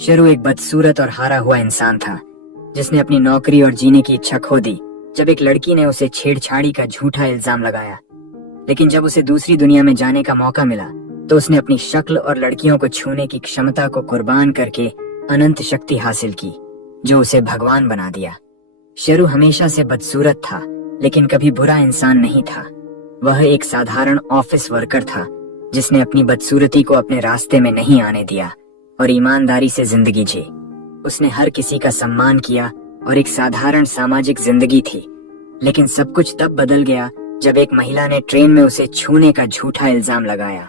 शेरू एक बदसूरत और हारा हुआ इंसान था जिसने अपनी नौकरी और जीने की इच्छा खो दी जब एक लड़की ने उसे छेड़छाड़ी का झूठा इल्जाम लगाया। लेकिन जब उसे दूसरी दुनिया में जाने का मौका मिला तो उसने अपनी शक्ल और लड़कियों को छूने की क्षमता को कुर्बान करके अनंत शक्ति हासिल की जो उसे भगवान बना दिया। शेरू हमेशा से बदसूरत था लेकिन कभी बुरा इंसान नहीं था। वह एक साधारण ऑफिस वर्कर था जिसने अपनी बदसूरती को अपने रास्ते में नहीं आने दिया और ईमानदारी से जिंदगी जी। उसने हर किसी का सम्मान किया और एक साधारण सामाजिक जिंदगी थी। लेकिन सब कुछ तब बदल गया जब एक महिला ने ट्रेन में उसे छूने का झूठा इल्जाम लगाया।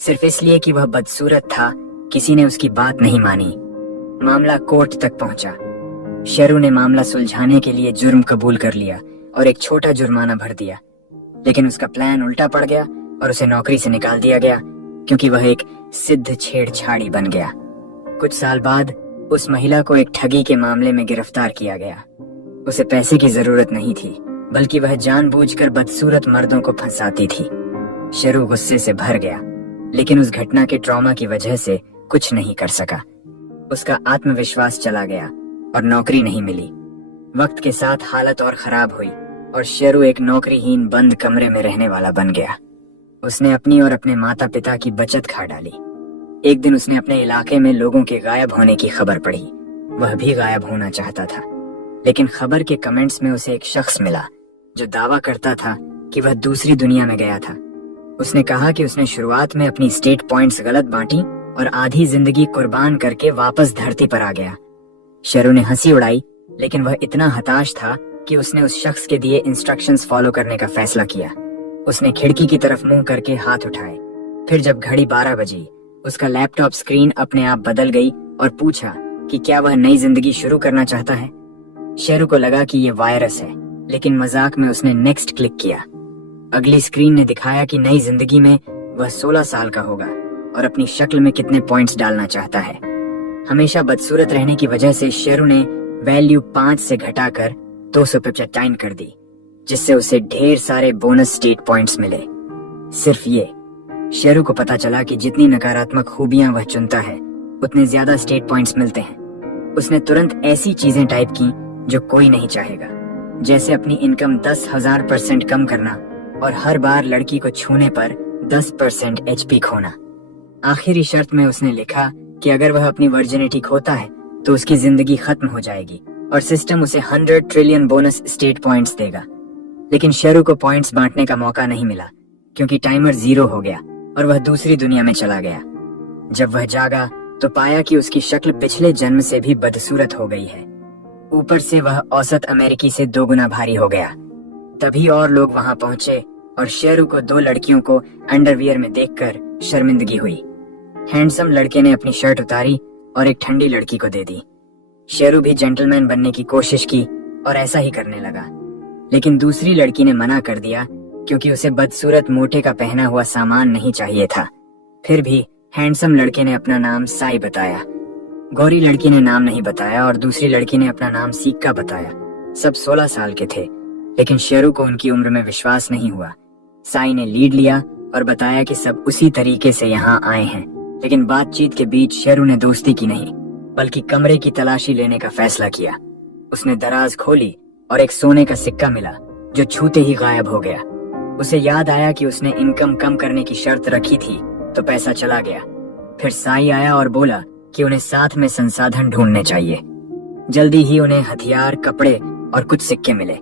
सिर्फ इसलिए कि वह बदसूरत था, किसी ने उसकी बात नहीं मानी। मामला कोर्ट तक पहुंचा। शेरू ने मामला सुलझाने के लिए जुर्म कबूल कर लिया और एक छोटा जुर्माना भर दिया। लेकिन उसका प्लान उल्टा पड़ गया और उसे नौकरी से निकाल दिया गया क्योंकि वह एक सिद्ध छेड़छाड़ी बन गया। कुछ साल बाद उस महिला को एक ठगी के मामले में गिरफ्तार किया गया। उसे पैसे की जरूरत नहीं थी बल्कि वह जानबूझकर बदसूरत मर्दों को फंसाती थी। शेरू गुस्से से भर गया लेकिन उस घटना के ट्रॉमा की वजह से कुछ नहीं कर सका। उसका आत्मविश्वास चला गया और नौकरी नहीं मिली। वक्त के साथ हालत और खराब हुई और शेरू एक नौकरीहीन बंद कमरे में रहने वाला बन गया। उसने अपनी और अपने माता पिता की बचत खा डाली। एक दिन उसने अपने इलाके में लोगों के गायब होने की खबर पढ़ी। वह भी गायब होना चाहता था लेकिन खबर के कमेंट्स में उसे एक शख्स मिला जो दावा करता था कि वह दूसरी दुनिया में गया था। उसने कहा कि उसने शुरुआत में अपनी स्टेट पॉइंट्स गलत बांटी और आधी जिंदगी कुर्बान करके वापस धरती पर आ गया। शेरू ने हंसी उड़ाई लेकिन वह इतना हताश था कि उसने उस शख्स के दिए इंस्ट्रक्शंस फॉलो करने का फैसला किया। उसने खिड़की की तरफ मुंह करके हाथ उठाए। फिर जब घड़ी 12 बजी उसका लैपटॉप स्क्रीन अपने आप बदल गई और पूछा कि क्या वह नई जिंदगी शुरू करना चाहता है। शेरू को लगा कि यह वायरस है लेकिन मजाक में उसने नेक्स्ट क्लिक किया। अगली स्क्रीन ने दिखाया कि नई जिंदगी में वह 16 साल का होगा और अपनी शक्ल में कितने पॉइंट्स डालना चाहता है। हमेशा बदसूरत रहने की वजह से शेरू ने वैल्यू 5 से घटाकर 255 कर दी जिससे उसे ढेर सारे बोनस स्टेट पॉइंट्स मिले। सिर्फ ये शेरू को पता चला कि जितनी नकारात्मक खूबियां वह चुनता है उतने ज्यादा स्टेट पॉइंट्स मिलते हैं। उसने तुरंत ऐसी चीजें टाइप की जो कोई नहीं चाहेगा, जैसे अपनी इनकम 10,000% कम करना और हर बार लड़की को छूने पर 10% HP खोना। आखिरी शर्त में उसने लिखा कि अगर वह अपनी वर्जिनिटी खोता है तो उसकी जिंदगी खत्म हो जाएगी और सिस्टम उसे 100 ट्रिलियन बोनस स्टेट पॉइंट्स देगा। लेकिन शेरू को पॉइंट्स बांटने का मौका नहीं मिला क्योंकि टाइमर 0 हो गया और वह दूसरी दुनिया में चला गया। जब वह जागा तो पाया कि उसकी शक्ल पिछले जन्म से भी बदसूरत हो गई है। ऊपर से वह औसत अमेरिकी से 2 गुना भारी हो गया। तभी और लोग वहां पहुंचे और शेरू को 2 लड़कियों को अंडरवियर में देखकर शर्मिंदगी हुई। हैंडसम लड़के ने अपनी शर्ट उतारी और एक ठंडी लड़की को दे दी। शेरू भी जेंटलमैन बनने की कोशिश की और ऐसा ही करने लगा। लेकिन दूसरी लड़की ने मना कर दिया क्योंकि उसे बदसूरत मोटे का पहना हुआ सामान नहीं चाहिए था। फिर भी हैंडसम लड़के ने अपना नाम साई बताया। गौरी लड़की ने नाम नहीं बताया और दूसरी लड़की ने अपना नाम सिक्का बताया। सब 16 साल के थे लेकिन शेरू को उनकी उम्र में विश्वास नहीं हुआ। साई ने लीड लिया और बताया कि सब उसी तरीके से यहाँ आए हैं। लेकिन बातचीत के बीच शेरू ने दोस्ती की नहीं बल्कि कमरे की तलाशी लेने का फैसला किया। उसने दराज खोली और एक सोने का सिक्का मिला जो छूते ही गायब हो गया। उसे याद आया कि उसने इनकम कम करने की शर्त रखी थी तो पैसा चला गया। फिर साई आया और बोला कि उन्हें साथ में संसाधन ढूंढने चाहिए। जल्दी ही उन्हें हथियार, कपड़े और कुछ सिक्के मिले।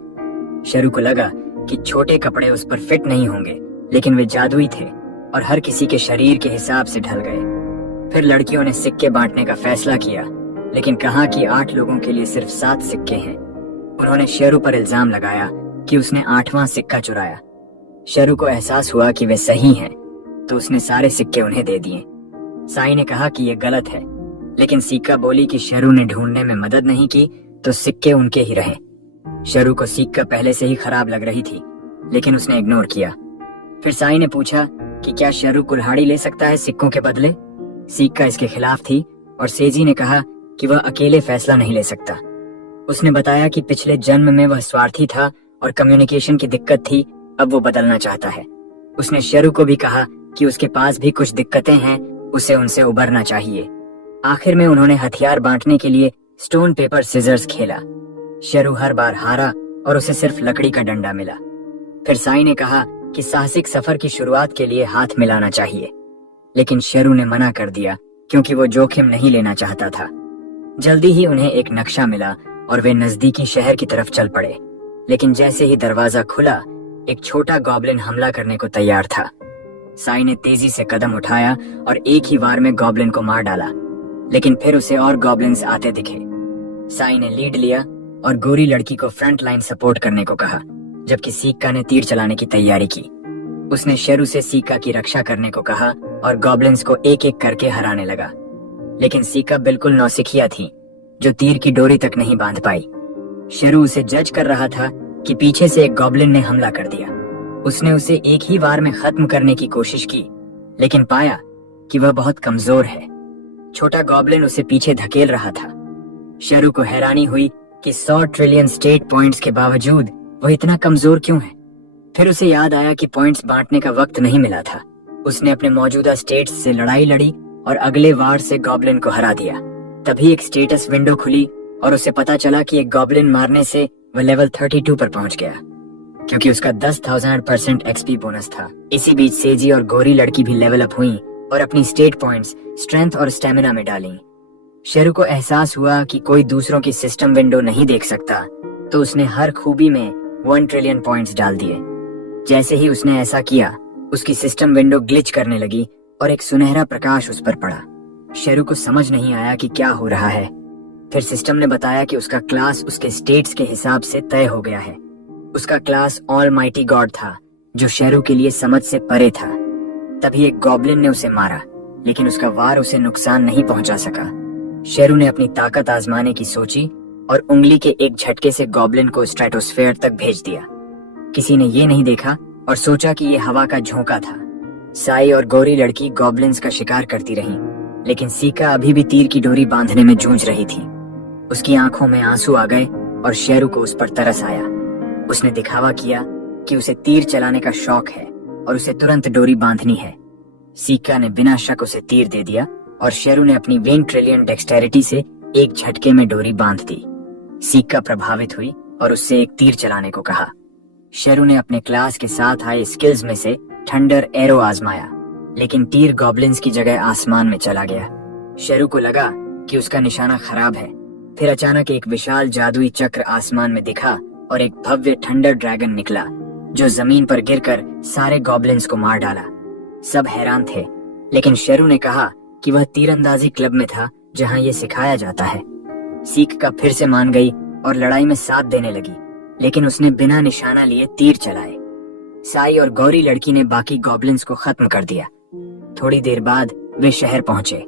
शेरू को लगा कि छोटे कपड़े उस पर फिट नहीं होंगे लेकिन वे जादुई थे और हर किसी के शरीर के हिसाब से ढल गए। फिर लड़कियों ने सिक्के बांटने का फैसला किया लेकिन कहा कि 8 लोगों के लिए सिर्फ 7 सिक्के हैं। उन्होंने शेरू पर इल्जाम लगाया कि उसने 8वां सिक्का चुराया। शेरू को एहसास हुआ कि वे सही हैं तो उसने सारे सिक्के उन्हें दे दिए। साई ने कहा कि यह गलत है लेकिन सिक्का बोली कि शेरू ने ढूंढने में मदद नहीं की तो सिक्के उनके ही रहे। शेरू को सिक्का पहले से ही खराब लग रही थी लेकिन उसने इग्नोर किया। फिर साई ने पूछा कि क्या शेरू कुल्हाड़ी ले सकता है सिक्कों के बदले। सिक्का इसके खिलाफ थी और सेजी ने कहा कि वह अकेले फैसला नहीं ले सकता। उसने बताया कि पिछले जन्म में वह स्वार्थी था और कम्युनिकेशन की दिक्कत थी, अब वो बदलना चाहता है। उसने शेरू को भी कहा कि उसके पास भी कुछ दिक्कतें हैं, उसे उनसे उबरना चाहिए। आखिर में उन्होंने हथियार बांटने के लिए स्टोन पेपर सिजर्स खेला। शेरू हर बार हारा और उसे सिर्फ लकड़ी का डंडा मिला। फिर साई ने कहा कि साहसिक सफर की शुरुआत के लिए हाथ मिलाना चाहिए, लेकिन शेरू ने मना कर दिया क्योंकि वो जोखिम नहीं लेना चाहता था। जल्दी ही उन्हें एक नक्शा मिला और वे नजदीकी शहर की तरफ चल पड़े। लेकिन जैसे ही दरवाजा खुला, एक छोटा गॉब्लिन हमला करने को तैयार था। साई ने तेजी से कदम उठाया और एक ही वार में गॉब्लिन को मार डाला, लेकिन फिर उसे और गॉब्लिन्स आते दिखे। साई ने लीड लिया और गोरी लड़की को फ्रंट लाइन सपोर्ट करने को कहा, जबकि सिक्का ने तीर चलाने की तैयारी की। उसने शेरू से सिक्का की रक्षा करने को कहा और गॉब्लिन्स को एक एक करके हराने लगा। लेकिन सिक्का बिल्कुल नौसिखिया थी, जो तीर की डोरी तक नहीं बांध पाई। शेरू उसे जज कर रहा था कि पीछे से एक गॉब्लिन ने हमला कर दिया। उसने उसे एक ही वार में खत्म करने की कोशिश की, लेकिन पाया कि वह बहुत कमजोर है। छोटा गॉब्लिन उसे पीछे धकेल रहा था। शेरू को हैरानी हुई कि 100 ट्रिलियन स्टेट पॉइंट्स के बावजूद वह इतना कमजोर क्यों है। फिर उसे याद आया कि पॉइंट्स बांटने का वक्त नहीं मिला था। उसने अपने मौजूदा स्टेट्स से लड़ाई लड़ी और अगले वार से गॉब्लिन को हरा दिया। तभी एक स्टेटस विंडो खुली और उसे पता चला कि एक गॉब्लिन मारने से वह लेवल 32 पर पहुंच गया, क्योंकि उसका 10,000% एक्सपी बोनस था। इसी बीच सेजी और गोरी लड़की भी लेवल अप हुई और अपनी स्टेट पॉइंट्स स्ट्रेंथ और स्टेमिना में डाली। शेरू को एहसास हुआ कि कोई दूसरों की सिस्टम विंडो नहीं देख सकता, तो उसने हर खूबी में 1 ट्रिलियन पॉइंट्स डाल दिए। जैसे ही उसने ऐसा किया, उसकी सिस्टम विंडो ग्लिच करने लगी और एक सुनहरा प्रकाश उस पर पड़ा। शेरू को समझ नहीं आया कि क्या हो रहा है। फिर सिस्टम ने बताया कि उसका क्लास उसके स्टेट्स के हिसाब से तय हो गया है। उसका क्लास ऑलमाइटी गॉड था, जो शेरू के लिए समझ से परे था। तभी एक गॉब्लिन ने उसे मारा, लेकिन उसका वार उसे नुकसान नहीं पहुंचा सका। शेरू ने अपनी ताकत आजमाने की सोची और उंगली के एक झटके से गॉब्लिन को स्ट्रेटोस्फेयर तक भेज दिया। किसी ने ये नहीं देखा और सोचा कि ये हवा का झोंका था। साई और गोरी लड़की गॉब्लिन्स का शिकार करती रहीं, लेकिन सिक्का अभी भी तीर की डोरी बांधने में जूझ रही थी। उसकी आंखों में आंसू आ गए और शेरू को उस पर तरस आया। उसने दिखावा किया कि उसे तीर चलाने का शौक है और उसे तुरंत डोरी बांधनी है। सिक्का ने बिना शक उसे तीर दे दिया और शेरू ने अपनी 1 ट्रिलियन डेक्सटेरिटी से एक झटके में डोरी बांध दी। सिक्का प्रभावित हुई और उससे एक तीर चलाने को कहा। शेरू ने अपने क्लास के साथ आए स्किल्स में से थंडर एरो आजमाया, लेकिन तीर गॉब्लिन्स की जगह आसमान में चला गया। शेरू को लगा कि उसका निशाना खराब है। फिर अचानक एक विशाल जादुई चक्र आसमान में दिखा और एक भव्य थंडर ड्रैगन निकला, जो जमीन पर गिरकर सारे गॉब्लिन्स को मार डाला। सब हैरान थे, लेकिन शेरू ने कहा कि वह तीरंदाजी क्लब में था, जहां ये सिखाया जाता है। सिक्का फिर से मान गई और लड़ाई में साथ देने लगी, लेकिन उसने बिना निशाना लिए तीर चलाए। साई और गौरी लड़की ने बाकी गॉब्लिन्स को खत्म कर दिया। थोड़ी देर बाद वे शहर पहुंचे।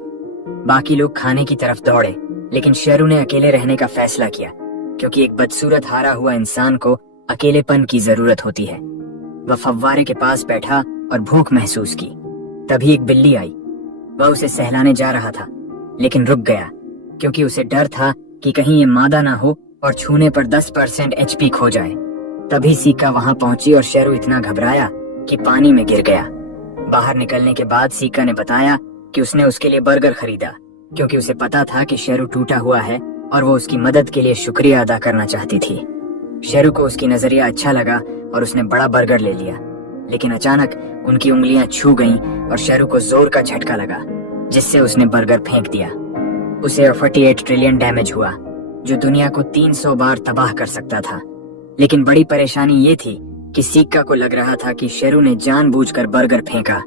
बाकी लोग खाने की तरफ दौड़े, लेकिन शेरू ने अकेले रहने का फैसला किया, क्योंकि एक बदसूरत हारा हुआ इंसान को अकेलेपन की जरूरत होती है। वह फव्वारे के पास बैठा और भूख महसूस की। तभी एक बिल्ली आई। वह उसे सहलाने जा रहा था, लेकिन रुक गया, क्योंकि उसे डर था कि कहीं ये मादा ना हो और छूने पर 10% एचपी खो जाए। तभी सिक्का वहां पहुंची और शेरू इतना घबराया कि पानी में गिर गया। बाहर निकलने के बाद सिक्का ने बताया कि उसने उसके लिए बर्गर खरीदा, क्योंकि उसे पता था कि शेरू टूटा हुआ है और वो उसकी मदद के लिए शुक्रिया अदा करना चाहती थी। शेरू को उसकी नजरिया अच्छा लगा और उसने बड़ा बर्गर ले लिया, लेकिन अचानक उनकी उंगलियां छू गईं और शेरू को जोर का झटका लगा, जिससे उसने बर्गर फेंक दिया। उसे 48 ट्रिलियन डैमेज हुआ, जो दुनिया को 300 बार तबाह कर सकता था। लेकिन बड़ी परेशानी ये थी कि सिक्का को लग रहा था कि शेरू ने जानबूझकर बर्गर फेंका।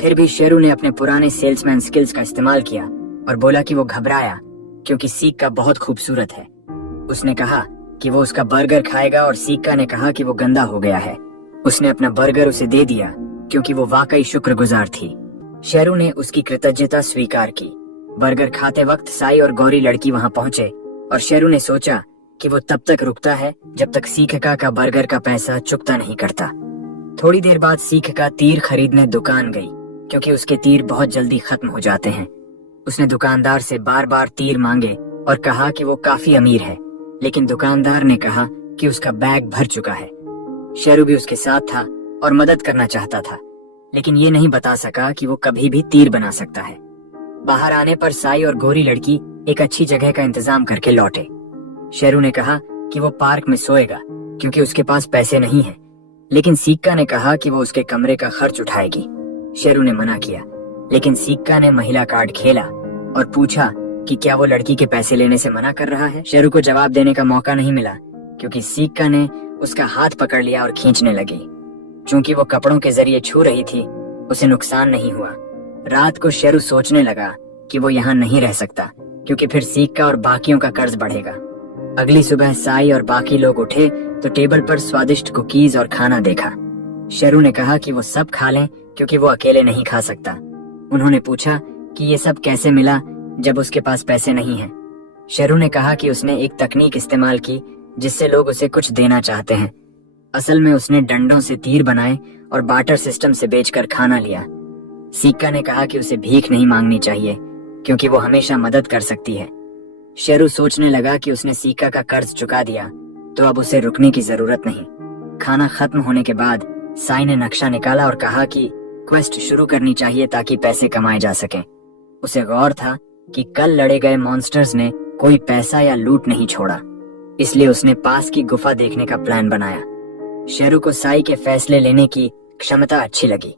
फिर भी शेरू ने अपने पुराने सेल्समैन स्किल्स का इस्तेमाल किया और बोला कि वो घबराया क्योंकि सिक्का बहुत खूबसूरत है। उसने कहा कि वो उसका बर्गर खाएगा और सिक्का ने कहा कि वो गंदा हो गया है। उसने अपना बर्गर उसे दे दिया क्योंकि वो वाकई शुक्रगुजार थी। शेरू ने उसकी कृतज्ञता स्वीकार की। बर्गर खाते वक्त साई और गौरी लड़की वहां पहुंचे और शेरू ने सोचा कि वो तब तक रुकता है जब तक सिक्का का बर्गर का पैसा चुकता नहीं करता। थोड़ी देर बाद सिक्का तीर खरीदने दुकान गई, क्योंकि उसके तीर बहुत जल्दी खत्म हो जाते हैं। उसने दुकानदार से बार बार तीर मांगे और कहा कि वो काफी अमीर है, लेकिन दुकानदार ने कहा कि उसका बैग भर चुका है। शेरू भी उसके साथ था और मदद करना चाहता था, लेकिन ये नहीं बता सका कि वो कभी भी तीर बना सकता है। बाहर आने पर साई और गोरी लड़की एक अच्छी जगह का इंतजाम करके लौटे। शेरू ने कहा कि वो पार्क में सोएगा क्योंकि उसके पास पैसे नहीं हैं, लेकिन सिक्का ने कहा कि वो उसके कमरे का खर्च उठाएगी। शेरू ने मना किया, लेकिन सिक्का ने महिला कार्ड खेला और पूछा कि क्या वो लड़की के पैसे लेने से मना कर रहा है। शेरू को जवाब देने का मौका नहीं मिला क्योंकि सिक्का ने उसका हाथ पकड़ लिया और खींचने लगी। चूंकि वो कपड़ों के जरिए छू रही थी, उसे नुकसान नहीं हुआ। रात को शेरू सोचने लगा कि वो यहाँ नहीं रह सकता क्योंकि फिर सिक्का और बाकियों का कर्ज बढ़ेगा। अगली सुबह साई और बाकी लोग उठे तो टेबल पर स्वादिष्ट कुकीज और खाना देखा। शेरू ने कहा कि वो सब खा लें क्योंकि वो अकेले नहीं खा सकता। उन्होंने पूछा कि ये सब कैसे मिला जब उसके पास पैसे नहीं हैं। शेरू ने कहा कि उसने एक तकनीक इस्तेमाल की जिससे लोग उसे कुछ देना चाहते हैं। असल में उसने डंडों से तीर बनाए और बार्टर सिस्टम से बेचकर खाना लिया। सिक्का ने कहा कि उसे भीख नहीं मांगनी चाहिए क्योंकि वो हमेशा मदद कर सकती है। शेरू सोचने लगा कि उसने सिक्का का कर्ज चुका दिया तो अब उसे रुकने की जरूरत नहीं। खाना खत्म होने के बाद साई ने नक्शा निकाला और कहा कि क्वेस्ट शुरू करनी चाहिए ताकि पैसे कमाए जा सकें। उसे गौर था कि कल लड़े गए मॉन्स्टर्स ने कोई पैसा या लूट नहीं छोड़ा, इसलिए उसने पास की गुफा देखने का प्लान बनाया। शेरू को साई के फैसले लेने की क्षमता अच्छी लगी।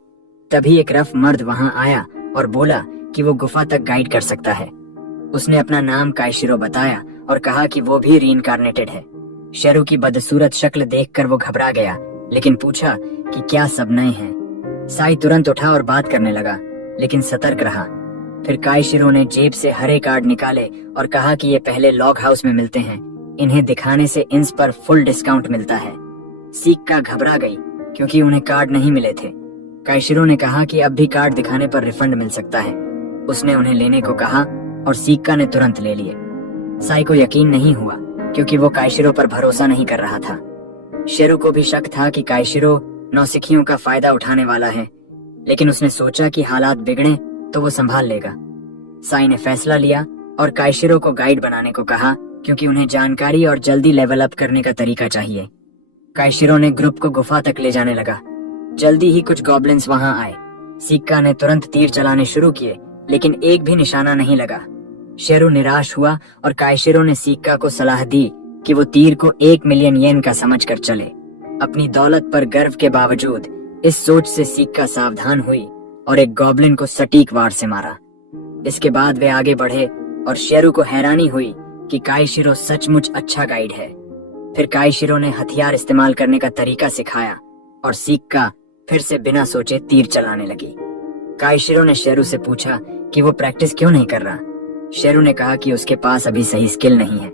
तभी एक रफ मर्द वहां आया और बोला कि वो गुफा तक गाइड कर सकता है। उसने अपना नाम काइशिरो बताया और कहा कि वो भी रीइंकार्नेटेड है। शेरू की बदसूरत शक्ल देखकर वो घबरा गया, लेकिन पूछा कि क्या सब नए हैं। साई तुरंत उठा और बात करने लगा, लेकिन सतर्क रहा। फिर काइशिरो ने जेब से हरे कार्ड निकाले और कहा कि ये पहले लॉग हाउस में मिलते हैं, इन्हें दिखाने से इंस पर फुल डिस्काउंट मिलता है। सिक्का घबरा गई क्योंकि उन्हें कार्ड नहीं मिले थे। काइशिरो ने कहा कि अब भी कार्ड दिखाने पर रिफंड मिल सकता है। उसने उन्हें लेने को कहा और सिक्का ने तुरंत ले लिए। साई को यकीन नहीं हुआ क्योंकि वो काइशिरो पर भरोसा नहीं कर रहा था। शेरू को भी शक था कि काइशिरो नौसिखियों का फायदा उठाने वाला है, लेकिन उसने सोचा कि हालात बिगड़े तो वो संभाल लेगा। साई ने फैसला लिया और काइशिरो को गाइड बनाने को कहा क्योंकि उन्हें जानकारी और जल्दी लेवल अप करने का तरीका चाहिए। काइशिरो ने ग्रुप को गुफा तक ले जाने लगा। जल्दी ही कुछ गॉब्लिन्स वहां आए। सिक्का ने तुरंत तीर चलाने शुरू किए, लेकिन एक भी निशाना नहीं लगा। शेरू निराश हुआ और काइशिरो ने सिक्का को सलाह दी कि वो तीर को 1 मिलियन येन का समझकर चले। अपनी दौलत पर गर्व के बावजूद इस सोच से सिक्का सावधान हुई और एक गॉब्लिन को सटीक वार से मारा। इसके बाद वे आगे बढ़े और शेरू को हैरानी हुई कि काइशिरो सचमुच अच्छा गाइड है। फिर काइशिरो ने हथियार इस्तेमाल करने का तरीका सिखाया और सिक्का फिर से बिना सोचे तीर चलाने लगी। काइशिरो ने शेरू से पूछा कि वो प्रैक्टिस क्यों नहीं कर रहा। शेरू ने कहा कि उसके पास अभी सही स्किल नहीं है।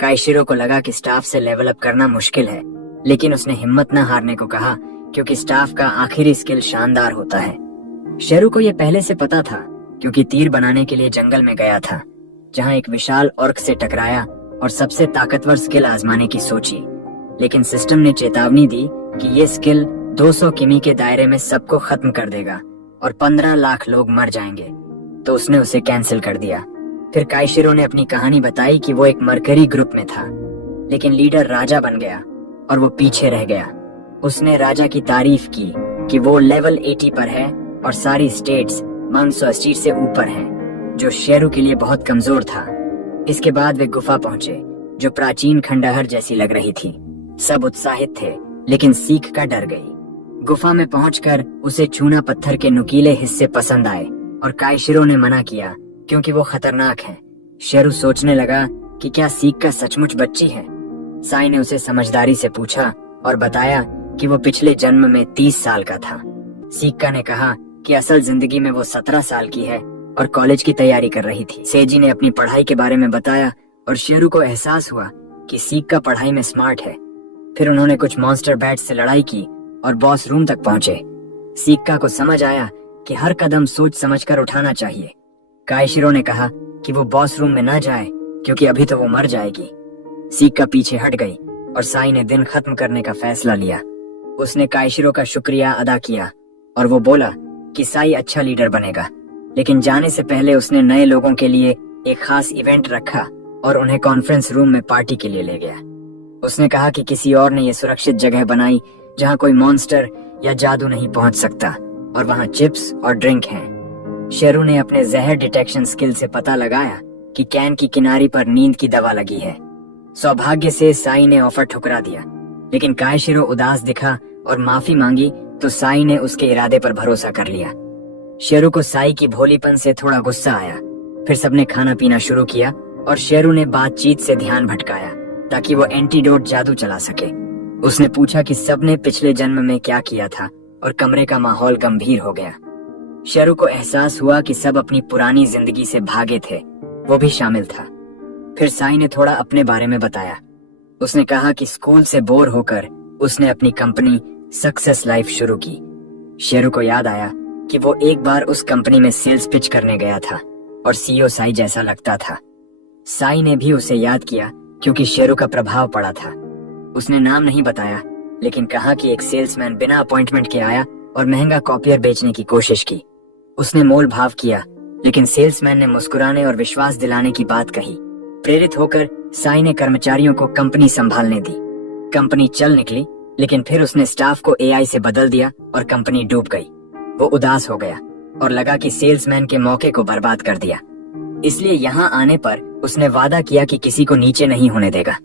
काइशिरो को लगा कि स्टाफ से लेवल अप करना मुश्किल है, लेकिन उसने हिम्मत न हारने को कहा क्योंकि स्टाफ का आखिरी स्किल शानदार होता है। शेरू को यह पहले से पता था क्योंकि तीर बनाने के लिए जंगल में गया था, जहां एक विशाल ऑर्क से टकराया और सबसे ताकतवर स्किल आजमाने की सोची, लेकिन सिस्टम ने चेतावनी दी कि ये स्किल 200 किमी के दायरे में सबको खत्म कर देगा और 15 लाख लोग मर जाएंगे, तो उसने उसे कैंसिल कर दिया। फिर काइशिरो ने अपनी कहानी बताई कि वो एक मरकरी ग्रुप में था, लेकिन लीडर राजा बन गया और वो पीछे रह गया। उसने राजा की तारीफ की कि वो लेवल 80 पर है और सारी स्टेट्स 580 से ऊपर हैं, जो शेरू के लिए बहुत कमजोर था। इसके बाद वे गुफा पहुंचे, जो प्राचीन खंडहर जैसी लग रही थी। सब उत्साहित थे, लेकिन सिक्का डर गई। गुफा में पहुंचकर उसे चूना पत्थर के नुकीले हिस्से पसंद आए और काइशिरो ने मना किया क्योंकि वो खतरनाक है। शेरू सोचने लगा कि क्या सिक्का सचमुच बच्ची है। साई ने उसे समझदारी से पूछा और बताया कि वो पिछले जन्म में 30 साल का था। सिक्का ने कहा कि असल जिंदगी में वो 17 साल की है और कॉलेज की तैयारी कर रही थी। सेजी ने अपनी पढ़ाई के बारे में बताया और शेरू को एहसास हुआ कि सिक्का पढ़ाई में स्मार्ट है। फिर उन्होंने कुछ मॉन्स्टर बैट्स से लड़ाई की और बॉस रूम तक पहुंचे। सिक्का को समझ आया कि हर कदम सोच समझकर उठाना चाहिए। काइशिरो ने कहा कि वो बॉस रूम में न जाए क्योंकि अभी तो वो मर जाएगी। सिक्का पीछे हट गई और साई ने दिन खत्म करने का फैसला लिया। उसने काइशिरो का शुक्रिया अदा किया और वो बोला कि साई अच्छा लीडर बनेगा, लेकिन जाने से पहले उसने नए लोगों के लिए एक खास इवेंट रखा और उन्हें कॉन्फ्रेंस रूम में पार्टी के लिए ले गया। उसने कहा कि किसी और ने यह सुरक्षित जगह बनाई जहां कोई मॉन्स्टर या जादू नहीं पहुंच सकता और वहां चिप्स और ड्रिंक हैं। शेरू ने अपने जहर डिटेक्शन स्किल से पता लगाया कि कैन की किनारी पर नींद की दवा लगी है। सौभाग्य से साई ने ऑफर ठुकरा दिया, लेकिन कायशिरो उदास दिखा और माफी मांगी तो साई ने उसके इरादे पर भरोसा कर लिया। शेरू को साई की भोलीपन से थोड़ा गुस्सा आया। फिर सबने खाना पीना शुरू किया और शेरू ने बातचीत से ध्यान भटकाया ताकि वो एंटीडोट जादू चला सके। उसने पूछा कि सबने पिछले जन्म में क्या किया था और कमरे का माहौल गंभीर हो गया। शेरू को एहसास हुआ कि सब अपनी पुरानी जिंदगी से भागे थे, वो भी शामिल था। फिर साई ने थोड़ा अपने बारे में बताया। उसने कहा कि स्कूल से बोर होकर उसने अपनी कंपनी सक्सेस लाइफ शुरू की। शेरू को याद आया कि वो एक बार उस कंपनी में सेल्स पिच करने गया था और सीईओ साई जैसा लगता था। साई ने भी उसे याद किया क्योंकि शेरू का प्रभाव पड़ा था। उसने नाम नहीं बताया, लेकिन कहा कि एक सेल्समैन बिना अपॉइंटमेंट के आया और महंगा कॉपियर बेचने की कोशिश की। उसने मोल भाव किया, लेकिन सेल्समैन ने मुस्कुराने और विश्वास दिलाने की बात कही। प्रेरित होकर साई ने कर्मचारियों को कंपनी संभालने दी। कंपनी चल निकली, लेकिन फिर उसने स्टाफ को एआई से बदल दिया और कंपनी डूब गई। वो उदास हो गया और लगा कि सेल्समैन के मौके को बर्बाद कर दिया। इसलिए यहाँ आने पर उसने वादा किया कि किसी को नीचे नहीं होने देगा।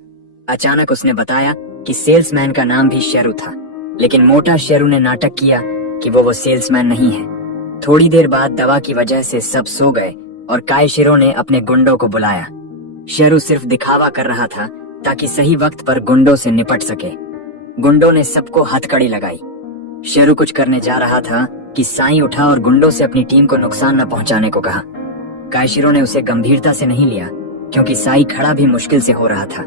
अचानक उसने बताया कि सेल्समैन का नाम भी शेरू था, लेकिन मोटा शेरू ने नाटक किया कि वो सेल्समैन नहीं है। थोड़ी देर बाद दवा की वजह से सब सो गए और कायशिरो ने अपने गुंडों को बुलाया। शेरू सिर्फ दिखावा कर रहा था ताकि सही वक्त पर गुंडों से निपट सके। गुंडों ने सबको हथकड़ी लगाई। शेरू कुछ करने जा रहा था कि साई उठा और गुंडों से अपनी टीम को नुकसान न पहुंचाने को कहा। कायशिरो ने उसे गंभीरता से नहीं लिया क्योंकि साई खड़ा भी मुश्किल से हो रहा था।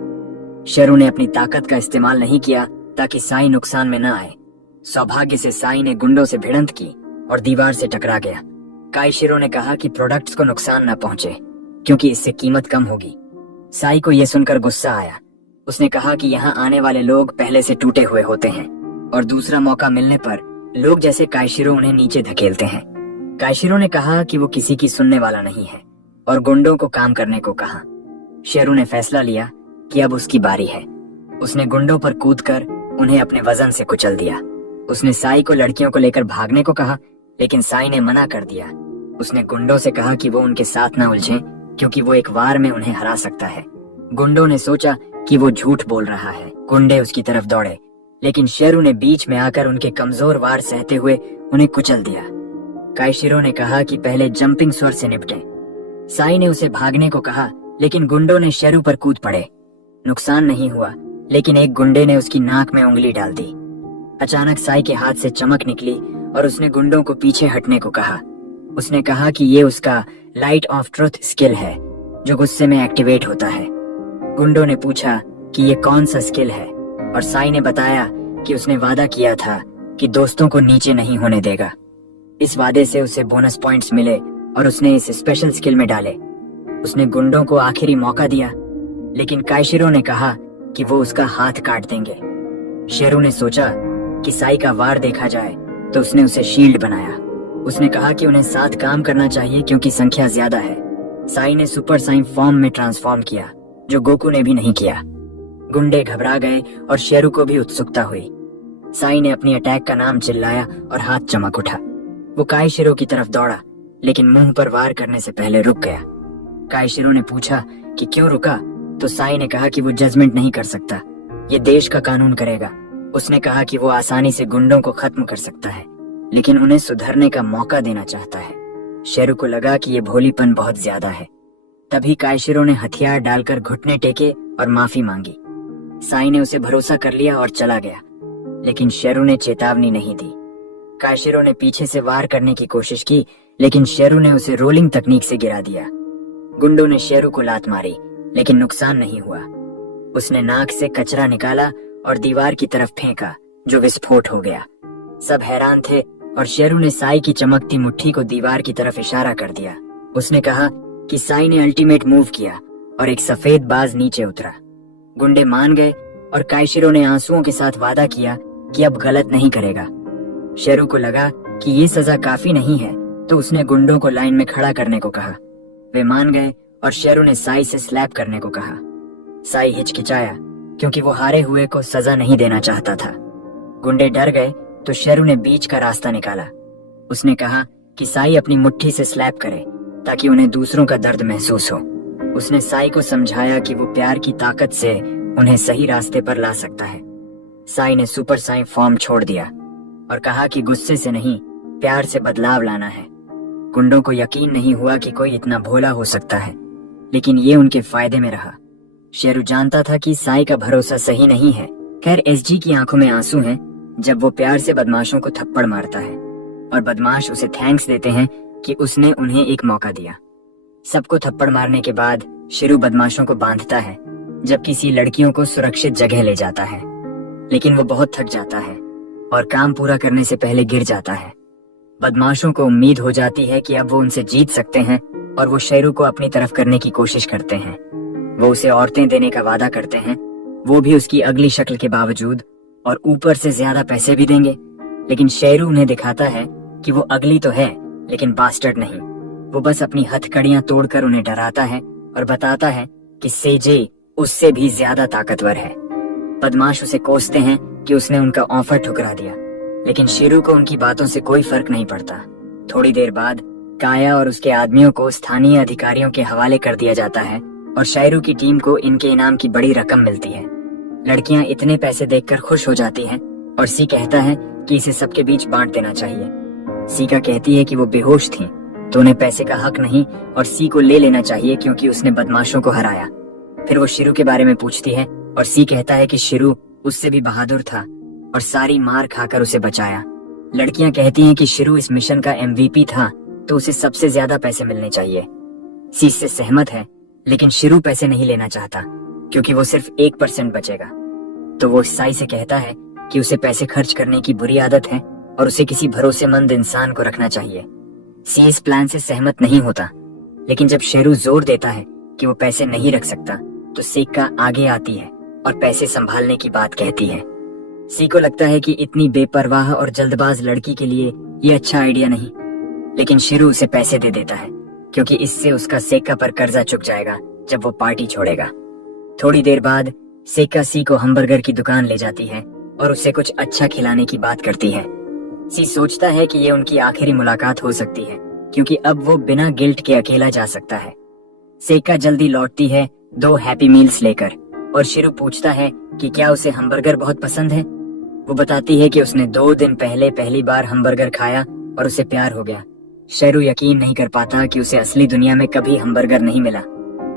शेरू ने अपनी ताकत का इस्तेमाल नहीं किया ताकि साई नुकसान में न आए। सौभाग्य से साई ने गुंडों से भिड़ंत की और दीवार से टकरा गया। कायशिरो ने कहा कि प्रोडक्ट्स को नुकसान न पहुंचे क्योंकि इससे कीमत कम होगी। साई को यह सुनकर गुस्सा आया। उसने कहा कि यहाँ आने वाले लोग पहले से टूटे हुए होते हैं और दूसरा मौका मिलने पर लोग जैसे कायशिरो उन्हें नीचे धकेलते हैं। कायशिरो ने कहा कि वो किसी की सुनने वाला नहीं है और गुंडों को काम करने को कहा। शेरू ने फैसला लिया कि अब उसकी बारी है। उसने गुंडों पर कूदकर उन्हें अपने वजन से कुचल दिया। उसने साई को लड़कियों को लेकर भागने को कहा, लेकिन साई ने मना कर दिया। उसने गुंडों से कहा कि वो उनके साथ न उलझें क्योंकि वो एक वार में उन्हें हरा सकता है। गुंडों ने सोचा कि वो झूठ बोल रहा है। गुंडे उसकी तरफ दौड़े, लेकिन शेरू ने बीच में आकर उनके कमजोर वार सहते हुए उन्हें कुचल दिया। कायशिरो ने कहा कि पहले जंपिंग स्वर से निपटे। साई ने उसे भागने को कहा, लेकिन गुंडों ने शेरू पर कूद पड़े। नुकसान नहीं हुआ, लेकिन एक गुंडे ने उसकी नाक में उंगली डाल दी। अचानक साई के हाथ से चमक निकली और उसने गुंडों को पीछे हटने को कहा। उसने कहा कि ये उसका लाइट ऑफ ट्रुथ स्किल है जो गुस्से में एक्टिवेट होता है। गुंडों ने पूछा कि ये कौन सा स्किल है और साई ने बताया कि उसने वादा किया था कि दोस्तों को नीचे नहीं होने देगा। इस वादे से उसे बोनस पॉइंट्स मिले और उसने इस स्पेशल स्किल में डाले। उसने गुंडों को आखिरी मौका दिया, लेकिन कायशिरो ने कहा कि वो उसका हाथ काट देंगे। शेरू ने सोचा कि साई का वार देखा जाए, तो उसने उसे शील्ड बनाया। उसने कहा कि उन्हें साथ काम करना चाहिए क्योंकि संख्या ज्यादा है। साई ने सुपर साइन फॉर्म में ट्रांसफॉर्म किया, जो गोकू ने भी नहीं किया। गुंडे घबरा गए और शेरू को भी उत्सुकता हुई। साई ने अपनी अटैक का नाम चिल्लाया और हाथ चमक उठा। वो कायशिरो की तरफ दौड़ा, लेकिन मुंह पर वार करने से पहले रुक गया। कायशिरो ने पूछा कि क्यों रुका, तो साई ने कहा कि वो जजमेंट नहीं कर सकता, ये देश का कानून करेगा। उसने कहा कि वो आसानी से गुंडों को खत्म कर सकता है, लेकिन उन्हें सुधरने का मौका देना चाहता है। शेरू को लगा कि ये भोलीपन बहुत ज्यादा है। तभी कायशिरो ने हथियार डालकर घुटने टेके और माफी मांगी। साई ने उसे भरोसा कर लिया और चला गया, लेकिन शेरू ने चेतावनी नहीं दी। कायशिरो ने पीछे से वार करने की कोशिश की, लेकिन शेरू ने उसे रोलिंग तकनीक से गिरा दिया। गुंडों ने शेरू को लात मारी, लेकिन नुकसान नहीं हुआ। उसने नाक से कचरा निकाला और दीवार की तरफ फेंका, जो विस्फोट हो गया। सब हैरान थे और शेरू ने साई की चमकती मुट्ठी को दीवार की तरफ इशारा कर दिया। उसने कहा कि साई ने अल्टीमेट मूव किया और एक सफेद बाज नीचे उतरा। गुंडे मान गए और कायशिरो ने आंसुओं के साथ वादा किया कि अब गलत नहीं करेगा। शेरू को लगा कि ये सजा काफी नहीं है, तो उसने गुंडों को लाइन में खड़ा करने को कहा। वे मान गए और शेरू ने साई से स्लैप करने को कहा। साई हिचकिचाया क्योंकि वो हारे हुए को सजा नहीं देना चाहता था। गुंडे डर गए तो शेरू ने बीच का रास्ता निकाला। उसने कहा कि साई अपनी मुट्ठी से स्लैप करे ताकि उन्हें दूसरों का दर्द महसूस हो। उसने साई को समझाया कि वो प्यार की ताकत से उन्हें सही रास्ते पर ला सकता है। साई ने सुपर साई फॉर्म छोड़ दिया और कहा कि गुस्से से नहीं, प्यार से बदलाव लाना है। गुंडों को यकीन नहीं हुआ कि कोई इतना भोला हो सकता है, लेकिन ये उनके फायदे में रहा। शेरू जानता था कि साई का भरोसा सही नहीं है। खैर, एसजी की आंखों में आंसू हैं जब वो प्यार से बदमाशों को थप्पड़ मारता है और बदमाश उसे थैंक्स देते हैं कि उसने उन्हें एक मौका दिया। सबको थप्पड़ मारने के बाद शेरू बदमाशों को बांधता है, जब किसी लड़कियों को सुरक्षित जगह ले जाता है। लेकिन वो बहुत थक जाता है और काम पूरा करने से पहले गिर जाता है। बदमाशों को उम्मीद हो जाती है कि अब वो उनसे जीत सकते हैं और वो शेरू को अपनी तरफ करने की कोशिश करते हैं। वो उसे औरतें देने का वादा करते हैं, वो भी उसकी अगली शक्ल के बावजूद, और ऊपर से ज्यादा पैसे भी देंगे। लेकिन शेरू उन्हें दिखाता है कि वो अगली तो है लेकिन बास्टर्ड नहीं। वो बस अपनी हथकड़ियां तोड़कर उन्हें डराता है और बताता है कि सेजे उससे भी ज्यादा ताकतवर है। बदमाश उसे कोसते हैं कि उसने उनका ऑफर ठुकरा दिया, लेकिन शेरू को उनकी बातों से कोई फर्क नहीं पड़ता। थोड़ी देर बाद काया और उसके आदमियों को स्थानीय अधिकारियों के हवाले कर दिया जाता है और शेरू की टीम को इनके इनाम की बड़ी रकम मिलती है। लड़कियां इतने पैसे देखकर खुश हो जाती हैं और सी कहता है कि इसे सबके बीच बांट देना चाहिए। सीका कहती है कि वो बेहोश थी तो उन्हें पैसे का हक नहीं और सी को ले लेना चाहिए क्योंकि उसने बदमाशों को हराया। फिर वो शेरू के बारे में पूछती है और सी कहता है कि शेरू उससे भी बहादुर था और सारी मार खाकर उसे बचाया। लड़कियां कहती हैं कि शेरू इस मिशन का एमवीपी था तो उसे सबसे ज्यादा पैसे मिलने चाहिए। सी इससे सहमत है, लेकिन शेरू पैसे नहीं लेना चाहता क्योंकि वो सिर्फ 1% बचेगा। तो वो साई से कहता है कि उसे पैसे खर्च करने की बुरी आदत है और उसे किसी भरोसेमंद इंसान को रखना चाहिए। सी इस प्लान से सहमत नहीं होता, लेकिन जब शेरू जोर देता है कि वो पैसे नहीं रख सकता तो सीका आगे आती है और पैसे संभालने की बात कहती है। सी को लगता है कि इतनी बेपरवाह और जल्दबाज लड़की के लिए ये अच्छा आइडिया नहीं, लेकिन शेरू उसे पैसे दे देता है क्योंकि इससे उसका सेका पर कर्जा चुक जाएगा जब वो पार्टी छोड़ेगा। थोड़ी देर बाद सेका सी को हैमबर्गर की दुकान ले जाती है और उसे कुछ अच्छा खिलाने की बात करती है। सी सोचता है कि ये उनकी आखिरी मुलाकात हो सकती है क्योंकि अब वो बिना गिल्ट के अकेला जा सकता है। सेका जल्दी लौटती है 2 हैप्पी मील्स लेकर और शेरू पूछता है कि क्या उसे हैमबर्गर बहुत पसंद है। वो बताती है कि उसने 2 दिन पहले पहली बार हैमबर्गर खाया और उसे प्यार हो गया। शेरू यकीन नहीं कर पाता कि उसे असली दुनिया में कभी हैमबर्गर नहीं मिला।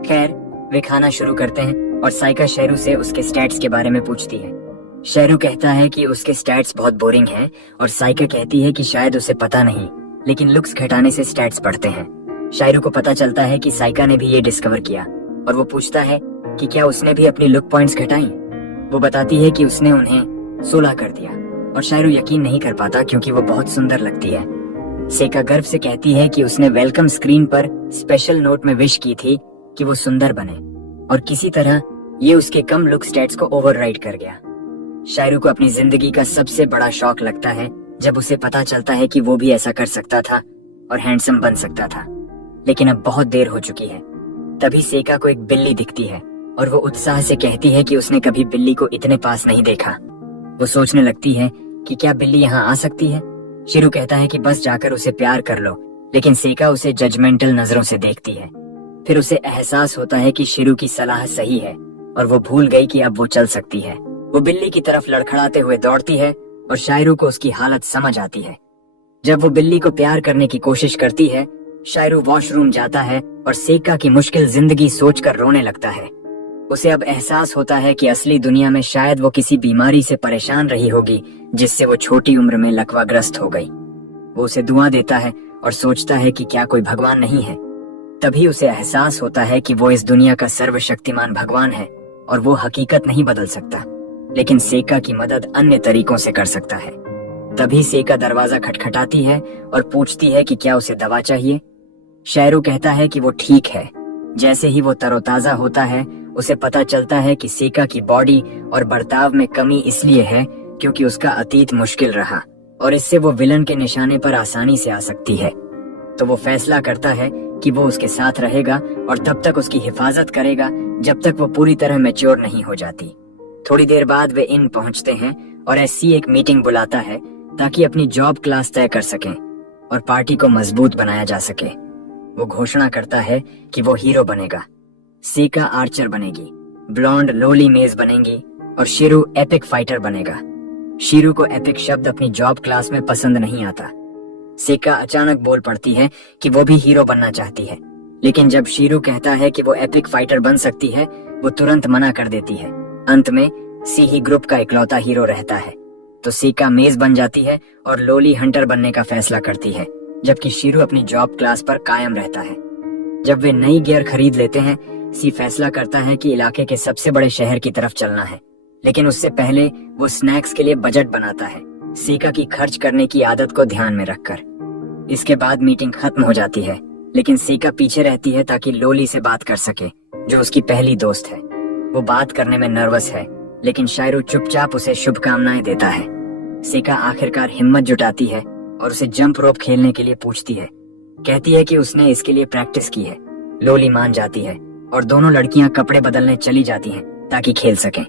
खैर, वे खाना शुरू करते हैं और साइका शेरू से उसके स्टैट्स के बारे में पूछती है। शेरू कहता है कि उसके स्टैट्स बहुत बोरिंग हैं और साइका कहती है कि शायद उसे पता नहीं, लेकिन लुक्स घटाने से स्टैट्स बढ़ते हैं। शेरू को पता चलता है कि साइका ने भी ये डिस्कवर किया और वो पूछता है कि क्या उसने भी अपनी लुक पॉइंट्स घटाई। वो बताती है कि उसने उन्हें 16 कर दिया और शेरू यकीन नहीं कर पाता क्योंकि वो बहुत सुंदर लगती है। सेका गर्व से कहती है कि उसने वेलकम स्क्रीन पर स्पेशल नोट में विश की थी कि वो सुंदर बने और किसी तरह ये उसके कम लुक स्टैट्स को ओवरराइड कर गया। शेरू को अपनी जिंदगी का सबसे बड़ा शौक लगता है जब उसे पता चलता है कि वो भी ऐसा कर सकता था और हैंडसम बन सकता था, लेकिन अब बहुत देर हो चुकी है। तभी सेका को एक बिल्ली दिखती है और वो उत्साह से कहती है कि उसने कभी बिल्ली को इतने पास नहीं देखा। वो सोचने लगती है कि क्या बिल्ली यहाँ आ सकती है। शेरू कहता है कि बस जाकर उसे प्यार कर लो, लेकिन सेका उसे जजमेंटल नजरों से देखती है। फिर उसे एहसास होता है कि शेरू की सलाह सही है और वो भूल गई कि अब वो चल सकती है। वो बिल्ली की तरफ लड़खड़ाते हुए दौड़ती है और शेरू को उसकी हालत समझ आती है। जब वो बिल्ली को प्यार करने की कोशिश करती है, शेरू वॉशरूम जाता है और सेका की मुश्किल जिंदगी सोचकर रोने लगता है। उसे अब एहसास होता है कि असली दुनिया में शायद वो किसी बीमारी से परेशान रही होगी जिससे वो छोटी उम्र में लकवाग्रस्त हो गई। वो उसे दुआ देता है और सोचता है कि क्या कोई भगवान नहीं है। तभी उसे एहसास होता है कि वो इस दुनिया का सर्वशक्तिमान भगवान है और वो हकीकत नहीं बदल सकता, लेकिन सेका की मदद अन्य तरीकों से कर सकता है। तभी सेका दरवाजा खटखटाती है और पूछती है कि क्या उसे दवा चाहिए। शेरू कहता है कि वो ठीक है। जैसे ही वो तरोताजा होता है, उसे पता चलता है कि सेका की बॉडी और बर्ताव में कमी इसलिए है क्योंकि उसका अतीत मुश्किल रहा और इससे वो विलन के निशाने पर आसानी से आ सकती है। तो वो फैसला करता है कि वो उसके साथ रहेगा और तब तक उसकी हिफाजत करेगा जब तक वो पूरी तरह मैच्योर नहीं हो जाती। थोड़ी देर बाद वे इन पहुंचते हैं और एससी एक मीटिंग बुलाता है ताकि अपनी जॉब क्लास तय कर सकें और पार्टी को मजबूत बनाया जा सके। वो घोषणा करता है कि वो हीरो बनेगा, सेका आर्चर बनेगी, ब्लॉन्ड लोली मेज बनेंगी और शिरू एपिक फाइटर बनेगा। शिरू को एपिक शब्द अपनी जॉब क्लास में पसंद नहीं आता। सेका अचानक बोल पड़ती है कि वो भी हीरो बनना चाहती है, लेकिन जब शिरू कहता है कि वो एपिक फाइटर बन सकती है, वो तुरंत मना कर देती है। अंत में सी ही ग्रुप का इकलौता हीरो रहता है, तो सेका मेज बन जाती है और लोली हंटर बनने का फैसला करती है, जबकि शिरू अपनी जॉब क्लास पर कायम रहता है। जब वे नई गियर खरीद लेते हैं, सी फैसला करता है कि इलाके के सबसे बड़े शहर की तरफ चलना है, लेकिन उससे पहले वो स्नैक्स के लिए बजट बनाता है, सेका की खर्च करने की आदत को ध्यान में रखकर। इसके बाद मीटिंग खत्म हो जाती है, लेकिन सेका पीछे रहती है ताकि लोली से बात कर सके, जो उसकी पहली दोस्त है। वो बात करने में नर्वस है, लेकिन शायरू चुपचाप उसे शुभकामनाएं देता है। सेका आखिरकार हिम्मत जुटाती है और उसे जंप रोप खेलने के लिए पूछती है। कहती है कि उसने इसके लिए प्रैक्टिस की है। लोली मान जाती है और दोनों लड़कियां कपड़े बदलने चली जाती हैं ताकि खेल सकें।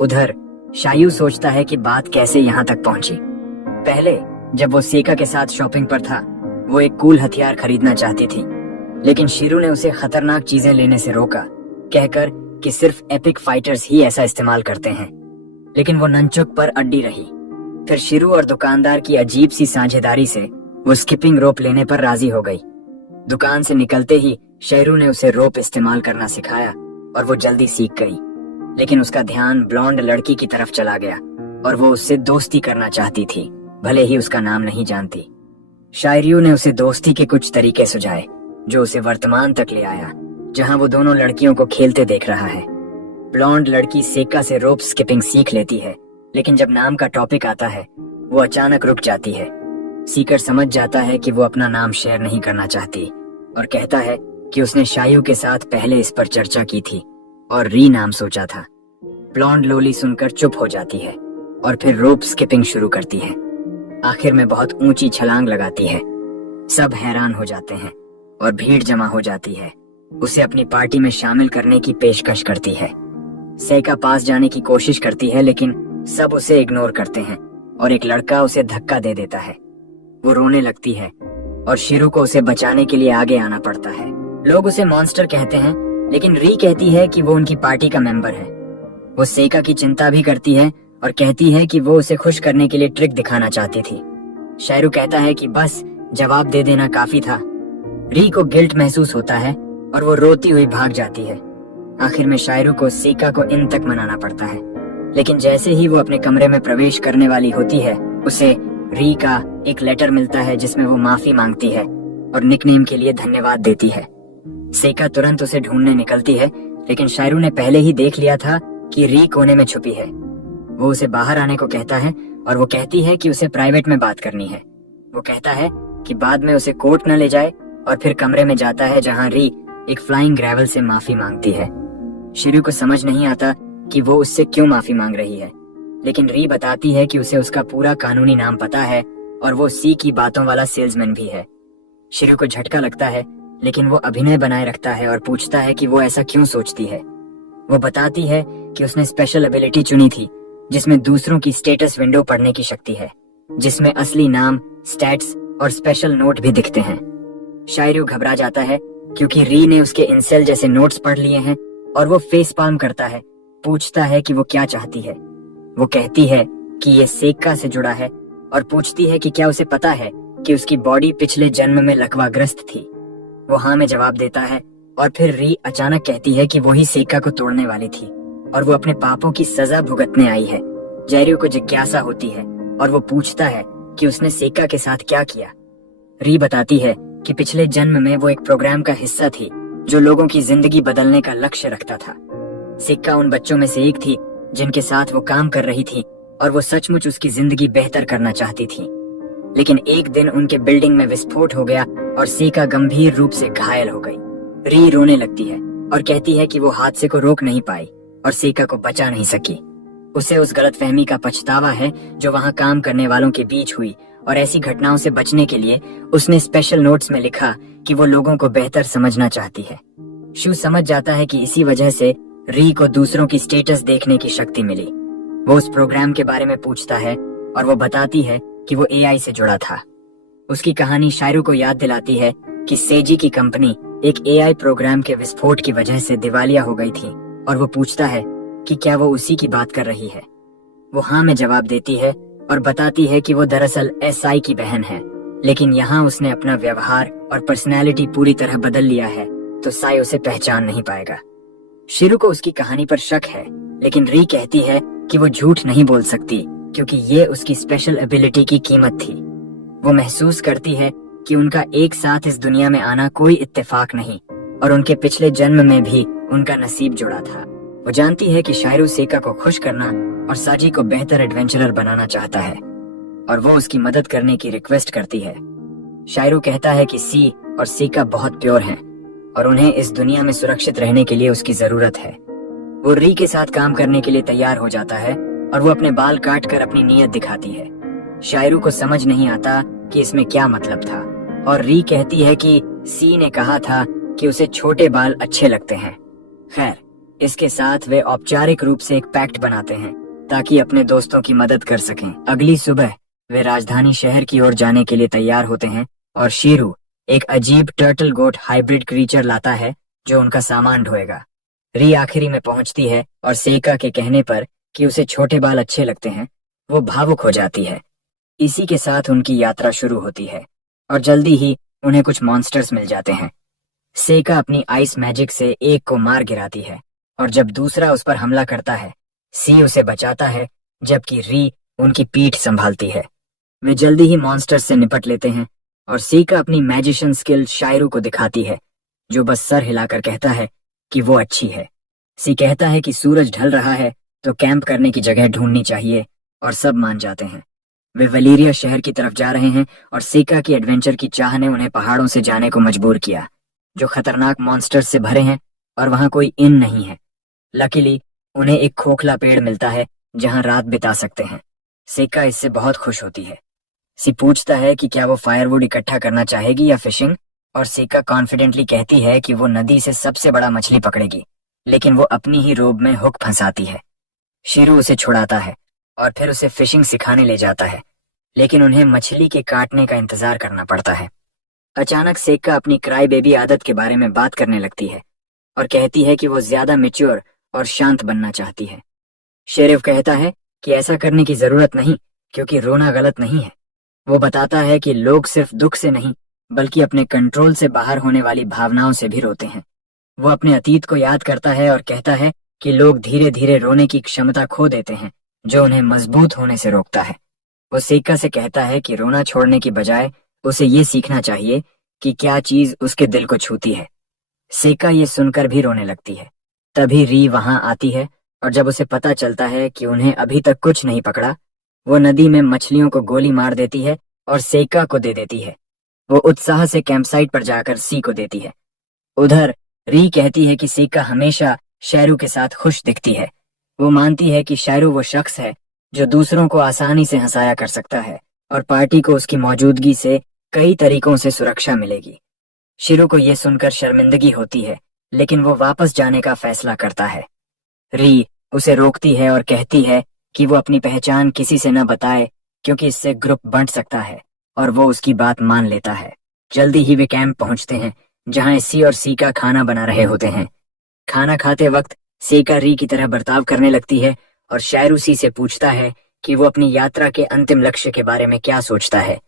उधर शायू सोचता है कि बात कैसे यहाँ तक पहुंची। पहले जब वो सेका के साथ शॉपिंग पर था, वो एक कूल हथियार खरीदना चाहती थी, लेकिन शिरू ने उसे खतरनाक चीजें लेने से रोका, कहकर कि सिर्फ एपिक फाइटर्स ही ऐसा इस्तेमाल करते हैं। लेकिन वो ननचुक पर अड्डी रही। फिर शिरू और दुकानदार की अजीब सी साझेदारी से वो स्किपिंग रोप लेने पर राजी हो गई। दुकान से निकलते ही शेरू ने उसे रोप इस्तेमाल करना सिखाया और वो जल्दी सीख गई, लेकिन उसका ध्यान ब्लॉन्ड लड़की की तरफ चला गया और वो उससे दोस्ती करना चाहती थी, भले ही उसका नाम नहीं जानती। शायरियों ने उसे दोस्ती के कुछ तरीके सुझाए, जो उसे वर्तमान तक ले आया, जहां वो दोनों लड़कियों को खेलते देख रहा है। ब्लॉन्ड लड़की सेका से रोप स्किपिंग सीख लेती है, लेकिन जब नाम का टॉपिक आता है, वो अचानक रुक जाती है। सीकर समझ जाता है कि वो अपना नाम शेयर नहीं करना चाहती और कहता है कि उसने शायू के साथ पहले इस पर चर्चा की थी और री नाम सोचा था। ब्लॉन्ड लोली सुनकर चुप हो जाती है और फिर रोप स्किपिंग शुरू करती है। आखिर में बहुत ऊंची छलांग लगाती है। सब हैरान हो जाते हैं और भीड़ जमा हो जाती है। उसे अपनी पार्टी में शामिल करने की पेशकश करती है। सेका पास जाने की कोशिश करती है, लेकिन सब उसे इग्नोर करते हैं और एक लड़का उसे धक्का दे देता है। वो रोने लगती है और शिरू को उसे बचाने के लिए आगे आना पड़ता है। लोग उसे मॉन्स्टर कहते हैं, लेकिन री कहती है कि वो उनकी पार्टी का मेंबर है। वो सेका की चिंता भी करती है और कहती है कि वो उसे खुश करने के लिए ट्रिक दिखाना चाहती थी। शायरू कहता है कि बस जवाब दे देना काफी था। री को गिल्ट महसूस होता है और वो रोती हुई भाग जाती है। आखिर में शायरू को सेका को इन तक मनाना पड़ता है, लेकिन जैसे ही वो अपने कमरे में प्रवेश करने वाली होती है, उसे री का एक लेटर मिलता है जिसमें वो माफी मांगती है और निकनेम के लिए धन्यवाद देती है। सेका तुरंत उसे ढूंढने निकलती है, लेकिन शायरू ने पहले ही देख लिया था कि री कोने में छुपी है। वो उसे बाहर आने को कहता है और वो कहती है कि उसे प्राइवेट में बात करनी है। वो कहता है कि बाद में उसे कोर्ट न ले जाए और फिर कमरे में जाता है जहां री एक फ्लाइंग ग्रेवल से माफी मांगती है। शिरू को समझ नहीं आता कि वो उससे क्यों माफी मांग रही है, लेकिन री बताती है कि उसे उसका पूरा कानूनी नाम पता है और वो सी की बातों वाला सेल्समैन भी है। शिरू को झटका लगता है, लेकिन वो अभिनय बनाए रखता है और पूछता है कि वो ऐसा क्यों सोचती है। वो बताती है कि उसने स्पेशल एबिलिटी चुनी थी जिसमें दूसरों की स्टेटस विंडो पढ़ने की शक्ति है, जिसमें असली नाम, स्टैट्स और स्पेशल नोट भी दिखते हैं। शायरू घबरा जाता है क्योंकि री ने उसके इंसेल जैसे नोट्स पढ़ लिए हैं और वो फेस पाल्म करता है, पूछता है कि वो क्या चाहती है। वो कहती है कि ये सेका से जुड़ा है और पूछती है कि क्या उसे पता है कि उसकी बॉडी पिछले जन्म में लकवाग्रस्त थी। वो हाँ में जवाब देता है और फिर री अचानक कहती है कि वो ही सेका को तोड़ने वाली थी और वो अपने पापों की सजा भुगतने आई है। जैरियो को जिज्ञासा होती है और वो पूछता है कि उसने सेका के साथ क्या किया। री बताती है कि पिछले जन्म में वो एक प्रोग्राम का हिस्सा थी जो लोगों की जिंदगी बदलने का लक्ष्य रखता था। सेका उन बच्चों में से एक थी जिनके साथ वो काम कर रही थी और वो सचमुच उसकी जिंदगी बेहतर करना चाहती थी। लेकिन एक दिन उनके बिल्डिंग में विस्फोट हो गया और सेका गंभीर रूप से घायल हो गई। री रोने लगती है और कहती है कि वो हादसे को रोक नहीं पाई और सेका को बचा नहीं सकी। उसे उस गलतफहमी का पछतावा है जो वहाँ काम करने वालों के बीच हुई और ऐसी घटनाओं से बचने के लिए उसने स्पेशल नोट्स में लिखा कि वो लोगों को बेहतर समझना चाहती है। शू समझ जाता है कि इसी वजह से री को दूसरों की स्टेटस देखने की शक्ति मिली। वो उस प्रोग्राम के बारे में पूछता है और वो बताती है कि वो एआई से जुड़ा था। उसकी कहानी शायरों को याद दिलाती है कि सेजी की कंपनी एक एआई प्रोग्राम के विस्फोट की वजह से दिवालिया हो गई थी, और वो पूछता है कि क्या वो उसी की बात कर रही है। वो हाँ में जवाब देती है और बताती है कि वो दरअसल एसआई की बहन है, लेकिन यहाँ उसने अपना व्यवहार और पर्सनैलिटी पूरी तरह बदल लिया है, तो साई उसे पहचान नहीं पाएगा। शिरू को उसकी कहानी पर शक है, लेकिन री कहती है कि वो झूठ नहीं बोल सकती क्योंकि ये उसकी स्पेशल एबिलिटी की कीमत थी। वो महसूस करती है कि उनका एक साथ इस दुनिया में आना कोई इत्तेफाक नहीं, और उनके पिछले जन्म में भी उनका नसीब जुड़ा था। वो जानती है कि शायरू सेका को खुश करना और साजी को बेहतर एडवेंचरर बनाना चाहता है, और वो उसकी मदद करने की रिक्वेस्ट करती है। शायरू कहता है कि सी और सेका बहुत प्योर हैं और उन्हें इस दुनिया में सुरक्षित रहने के लिए उसकी जरूरत है। वो री के साथ काम करने के लिए तैयार हो जाता है और वो अपने बाल काट कर अपनी नीयत दिखाती है। शायरू को समझ नहीं आता कि इसमें क्या मतलब था, और री कहती है कि सी ने कहा था कि उसे छोटे बाल अच्छे लगते हैं। खैर, इसके साथ वे औपचारिक रूप से एक पैक्ट बनाते हैं ताकि अपने दोस्तों की मदद कर सकें। अगली सुबह वे राजधानी शहर की ओर जाने के लिए तैयार होते हैं और शीरू एक अजीब टर्टल गोट हाइब्रिड क्रीचर लाता है जो उनका सामान ढोएगा। री आखिरी में पहुंचती है और सेका के कहने पर कि उसे छोटे बाल अच्छे लगते हैं, वो भावुक हो जाती है। इसी के साथ उनकी यात्रा शुरू होती है और जल्दी ही उन्हें कुछ मॉन्स्टर्स मिल जाते हैं। सेका अपनी आइस मैजिक से एक को मार गिराती है, और जब दूसरा उस पर हमला करता है, सी उसे बचाता है, जबकि री उनकी पीठ संभालती है। वे जल्दी ही मॉन्स्टर्स से निपट लेते हैं और सेका अपनी मैजिशियन स्किल शायरू को दिखाती है, जो बस सर हिलाकर कहता है कि वो अच्छी है। सी कहता है कि सूरज ढल रहा है तो कैंप करने की जगह ढूंढनी चाहिए, और सब मान जाते हैं। वे वलीरिया शहर की तरफ जा रहे हैं और सेका की एडवेंचर की चाह ने उन्हें पहाड़ों से जाने को मजबूर किया, जो खतरनाक मॉन्स्टर्स से भरे हैं और वहां कोई इन नहीं है। लकीली उन्हें एक खोखला पेड़ मिलता है जहां रात बिता सकते हैं। सेका इससे बहुत खुश होती है। सी पूछता है कि क्या वो फायरवुड इकट्ठा करना चाहेगी या फिशिंग, और सेका कॉन्फिडेंटली कहती है कि वो नदी से सबसे बड़ा मछली पकड़ेगी, लेकिन वो अपनी ही रोब में हुक फंसाती है। शीरू उसे छुड़ाता है और फिर उसे फिशिंग सिखाने ले जाता है, लेकिन उन्हें मछली के काटने का इंतजार करना पड़ता है। अचानक सेका अपनी क्राई बेबी आदत के बारे में बात करने लगती है और कहती है कि वो ज्यादा मैच्योर और शांत बनना चाहती है। शेरिफ कहता है कि ऐसा करने की जरूरत नहीं, क्योंकि रोना गलत नहीं है। वो बताता है कि लोग सिर्फ दुख से नहीं बल्कि अपने कंट्रोल से बाहर होने वाली भावनाओं से भी रोते हैं। वो अपने अतीत को याद करता है और कहता है कि लोग धीरे धीरे रोने की क्षमता खो देते हैं, जो उन्हें मजबूत होने से रोकता है। वो सेका से कहता है कि रोना छोड़ने की बजाय उसे ये सीखना चाहिए कि क्या चीज उसके दिल को छूती है। सेका ये सुनकर भी रोने लगती है। तभी री वहां आती है, और जब उसे पता चलता है कि उन्हें अभी तक कुछ नहीं पकड़ा, वो नदी में मछलियों को गोली मार देती है और सेका को दे देती है। वो उत्साह से कैंपसाइट पर जाकर सी को देती है। उधर री कहती है कि सेका हमेशा शैरू के साथ खुश दिखती है। वो मानती है कि शैरू वो शख्स है जो दूसरों को आसानी से हंसाया कर सकता है, और पार्टी को उसकी मौजूदगी से कई तरीकों से सुरक्षा मिलेगी। शिरू को यह सुनकर शर्मिंदगी होती है, लेकिन वो वापस जाने का फैसला करता है। री उसे रोकती है और कहती है कि वो अपनी पहचान किसी से न बताए, क्योंकि इससे ग्रुप बंट सकता है, और वो उसकी बात मान लेता है। जल्दी ही वे कैंप पहुंचते हैं, जहां सी और सी का खाना बना रहे होते हैं। खाना खाते वक्त सेका री की तरह बर्ताव करने लगती है, और शैरू सी से पूछता है कि वो अपनी यात्रा के अंतिम लक्ष्य के बारे में क्या सोचता है।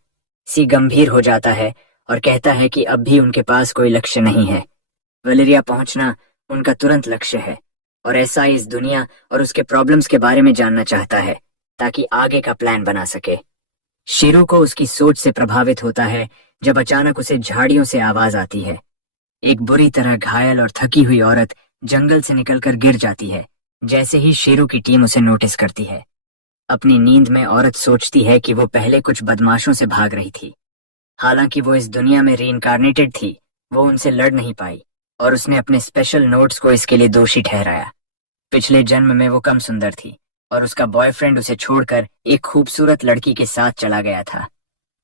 सी गंभीर हो जाता है और कहता है कि अब भी उनके पास कोई लक्ष्य नहीं है। वलेरिया पहुंचना उनका तुरंत लक्ष्य है, और ऐसा इस दुनिया और उसके प्रॉब्लम्स के बारे में जानना चाहता है ताकि आगे का प्लान बना सके। शिरू को उसकी सोच से प्रभावित होता है जब अचानक उसे झाड़ियों से आवाज आती है। एक बुरी तरह घायल और थकी हुई औरत जंगल से निकलकर गिर जाती है जैसे ही शेरू की टीम उसे नोटिस करती है। अपनी नींद में औरत सोचती है कि वो पहले कुछ बदमाशों से भाग रही थी। हालांकि वो इस दुनिया में रीइंकार्नेटेड थी, वो उनसे लड़ नहीं पाई, और उसने अपने स्पेशल नोट्स को इसके लिए दोषी ठहराया। पिछले जन्म में वो कम सुंदर थी, और उसका बॉयफ्रेंड उसे छोड़कर एक खूबसूरत लड़की के साथ चला गया था।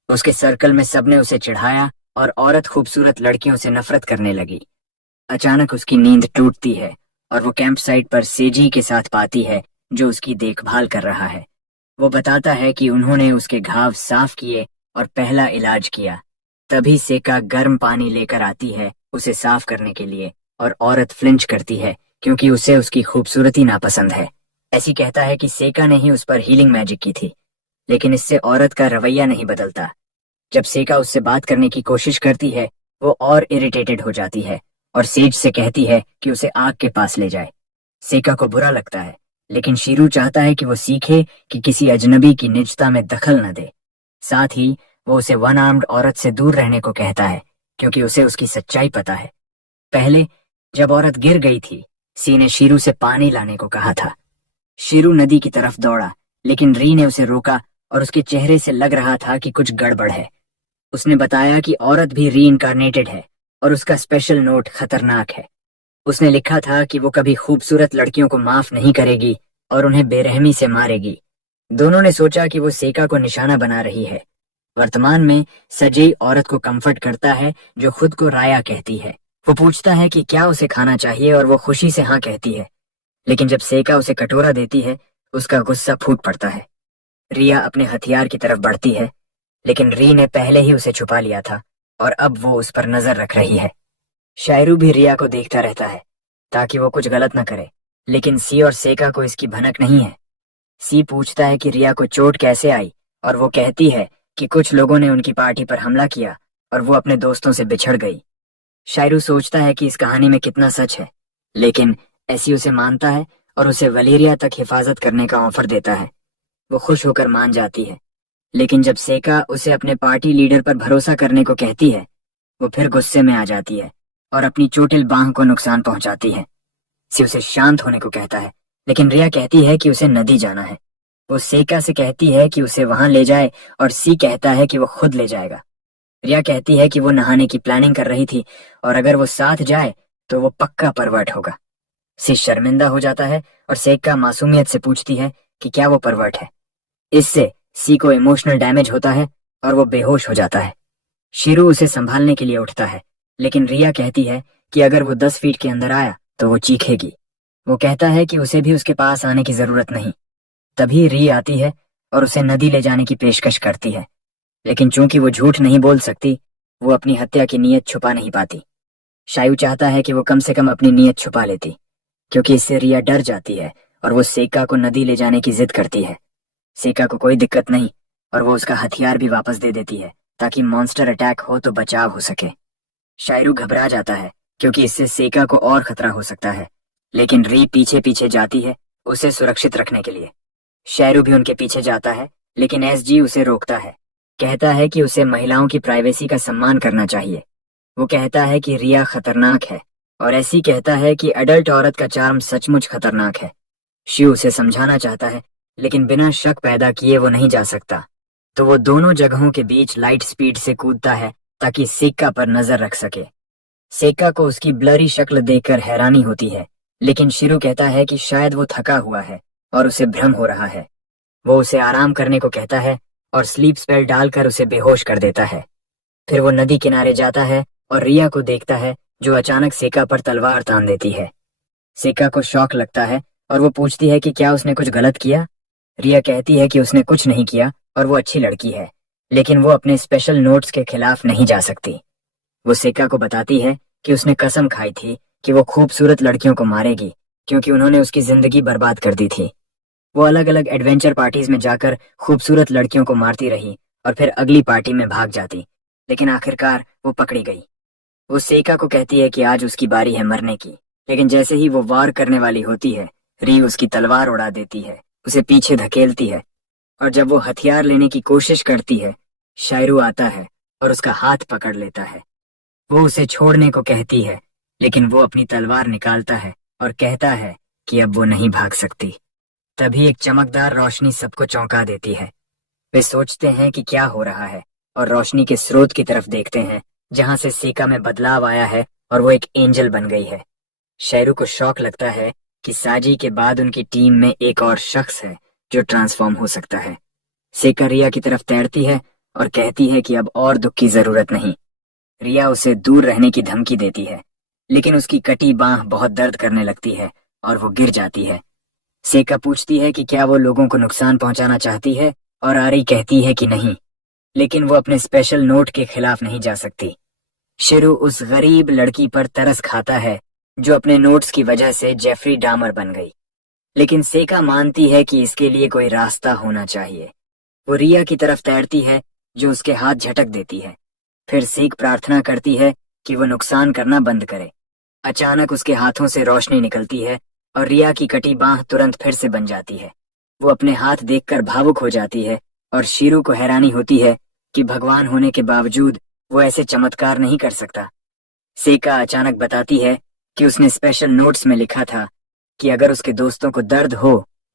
उसके सर्कल में सबने उसे चिढ़ाया और औरत खूबसूरत लड़कियों से नफरत करने लगी। अचानक उसकी नींद टूटती है और वो कैंप साइट पर सेजी के साथ पाती है, जो उसकी देखभाल कर रहा है। वो बताता है कि उन्होंने उसके घाव साफ किए और पहला इलाज किया। तभी सेका गर्म पानी लेकर आती है उसे साफ करने के लिए, और औरत फ्लिंच करती है क्योंकि उसे उसकी खूबसूरती नापसंद है। ऐसी कहता है कि सेका ने ही उस पर हीलिंग मैजिक की थी, लेकिन इससे औरत का रवैया नहीं बदलता। जब सेका उससे बात करने की कोशिश करती है, वो और इरिटेटेड हो जाती है और सेज से कहती है कि उसे आग के पास ले जाए। सेका को बुरा लगता है, लेकिन शीरू चाहता है कि वो सीखे कि किसी अजनबी की निजता में दखल न दे। साथ ही वो उसे वन आर्म्ड औरत से दूर रहने को कहता है, क्योंकि उसे उसकी सच्चाई पता है। पहले जब औरत गिर गई थी, सी ने शीरू से पानी लाने को कहा था। शीरू नदी की तरफ दौड़ा, लेकिन री ने उसे रोका और उसके चेहरे से लग रहा था कि कुछ गड़बड़ है। उसने बताया कि औरत भी री इनकारनेटेड है और उसका स्पेशल नोट खतरनाक है। उसने लिखा था कि वो कभी खूबसूरत लड़कियों को माफ नहीं करेगी और उन्हें बेरहमी से मारेगी। दोनों ने सोचा कि वो सेका को निशाना बना रही है। वर्तमान में सजई औरत को कंफर्ट करता है, जो खुद को राया कहती है। वो पूछता है कि क्या उसे खाना चाहिए और वो खुशी से हाँ कहती है। लेकिन जब सेका उसे कटोरा देती है, उसका गुस्सा फूट पड़ता है। रिया अपने हथियार की तरफ बढ़ती है, लेकिन री ने पहले ही उसे छुपा लिया था और अब वो उस पर नजर रख रही है। शायरू भी रिया को देखता रहता है ताकि वो कुछ गलत न करे, लेकिन सी और सेका को इसकी भनक नहीं है। सी पूछता है कि रिया को चोट कैसे आई और वो कहती है कि कुछ लोगों ने उनकी पार्टी पर हमला किया और वो अपने दोस्तों से बिछड़ गई। शायरू सोचता है कि इस कहानी में कितना सच है, लेकिन ऐसी उसे मानता है और उसे वलेरिया तक हिफाजत करने का ऑफर देता है। वो खुश होकर मान जाती है, लेकिन जब सेका उसे अपने पार्टी लीडर पर भरोसा करने को कहती है, वो फिर गुस्से में आ जाती है और अपनी चोटिल बांह को नुकसान पहुंचाती है। सी उसे शांत होने को कहता है, लेकिन रिया कहती है कि उसे नदी जाना है। वो सेका से कहती है कि उसे वहां ले जाए और सी कहता है कि वो खुद ले जाएगा। रिया कहती है कि वो नहाने की प्लानिंग कर रही थी और अगर वो साथ जाए तो वो पक्का परवर्ट होगा। सी शर्मिंदा हो जाता है और सेका मासूमियत से पूछती है कि क्या वो परवर्ट है। इससे सी को इमोशनल डैमेज होता है और वो बेहोश हो जाता है। शीरू उसे संभालने के लिए उठता है, लेकिन रिया कहती है कि अगर वो 10 फीट के अंदर आया तो वो चीखेगी। वो कहता है कि उसे भी उसके पास आने की जरूरत नहीं। तभी री आती है और उसे नदी ले जाने की पेशकश करती है, लेकिन चूंकि वो झूठ नहीं बोल सकती, वो अपनी हत्या की नीयत छुपा नहीं पाती। शायू चाहता है कि वो कम से कम अपनी नीयत छुपा लेती, क्योंकि इससे रिया डर जाती है और वो सेका को नदी ले जाने की जिद करती है। सेका को कोई दिक्कत नहीं और वो उसका हथियार भी वापस दे देती है ताकि मॉन्स्टर अटैक हो तो बचाव हो सके। शायरू घबरा जाता है क्योंकि इससे सेका को और खतरा हो सकता है, लेकिन री पीछे पीछे जाती है उसे सुरक्षित रखने के लिए। शायरू भी उनके पीछे जाता है, लेकिन एसजी उसे रोकता है। कहता है कि उसे महिलाओं की प्राइवेसी का सम्मान करना चाहिए। वो कहता है कि रिया खतरनाक है और ऐसी कहता है कि अडल्ट औरत का चार्म सचमुच खतरनाक है। शिव उसे समझाना चाहता है, लेकिन बिना शक पैदा किए वो नहीं जा सकता। तो वो दोनों जगहों के बीच लाइट स्पीड से कूदता है ताकि सेका पर नजर रख सके। सेका को उसकी ब्लरी शक्ल देखकर हैरानी होती है, लेकिन शिरू कहता है कि शायद वो थका हुआ है और उसे भ्रम हो रहा है। वो उसे आराम करने को कहता है और स्लीप स्पेल डालकर उसे बेहोश कर देता है। फिर वो नदी किनारे जाता है और रिया को देखता है, जो अचानक सेका पर तलवार तान देती है। सेका को शौक लगता है और वो पूछती है कि क्या उसने कुछ गलत किया। रिया कहती है कि उसने कुछ नहीं किया और वो अच्छी लड़की है, लेकिन वो अपने स्पेशल नोट्स के खिलाफ नहीं जा सकती। वो सेका को बताती है कि उसने कसम खाई थी कि वो खूबसूरत लड़कियों को मारेगी, क्योंकि उन्होंने उसकी जिंदगी बर्बाद कर दी थी। वो अलग अलग एडवेंचर पार्टीज में जाकर खूबसूरत लड़कियों को मारती रही और फिर अगली पार्टी में भाग जाती, लेकिन आखिरकार वो पकड़ी गई। वो सेका को कहती है कि आज उसकी बारी है मरने की, लेकिन जैसे ही वो वार करने वाली होती है, री उसकी तलवार उड़ा देती है, उसे पीछे धकेलती है, और जब वो हथियार लेने की कोशिश करती है, शायरू आता है और उसका हाथ पकड़ लेता है। वो उसे छोड़ने को कहती है, लेकिन वो अपनी तलवार निकालता है और कहता है कि अब वो नहीं भाग सकती। तभी एक चमकदार रोशनी सबको चौंका देती है। वे सोचते हैं कि क्या हो रहा है और रोशनी के स्रोत की तरफ देखते हैं, जहां से सेका में बदलाव आया है और वो एक एंजल बन गई है। शेरू को शौक लगता है कि साजी के बाद उनकी टीम में एक और शख्स है जो ट्रांसफॉर्म हो सकता है। सेका रिया की तरफ तैरती है और कहती है कि अब और दुख की जरूरत नहीं। रिया उसे दूर रहने की धमकी देती है, लेकिन उसकी कटी बांह बहुत दर्द करने लगती है और वो गिर जाती है। सेका पूछती है कि क्या वो लोगों को नुकसान पहुंचाना चाहती है और आरी कहती है कि नहीं। लेकिन वो अपने स्पेशल नोट के खिलाफ नहीं जा सकती। शिरू उस गरीब लड़की पर तरस खाता है जो अपने नोट्स की वजह से जेफरी डामर बन गई। लेकिन सेका मानती है कि इसके लिए कोई रास्ता होना चाहिए। वो रिया की तरफ तैरती है जो उसके हाथ झटक देती है। फिर सीख प्रार्थना करती है कि वो नुकसान करना बंद करे। अचानक उसके हाथों से रोशनी निकलती है और रिया की कटी बांह तुरंत फिर से बन जाती है। वो अपने हाथ देखकर भावुक हो जाती है और शीरू को हैरानी होती है कि भगवान होने के बावजूद वो ऐसे चमत्कार नहीं कर सकता। सेका अचानक बताती है कि उसने स्पेशल नोट्स में लिखा था कि अगर उसके दोस्तों को दर्द हो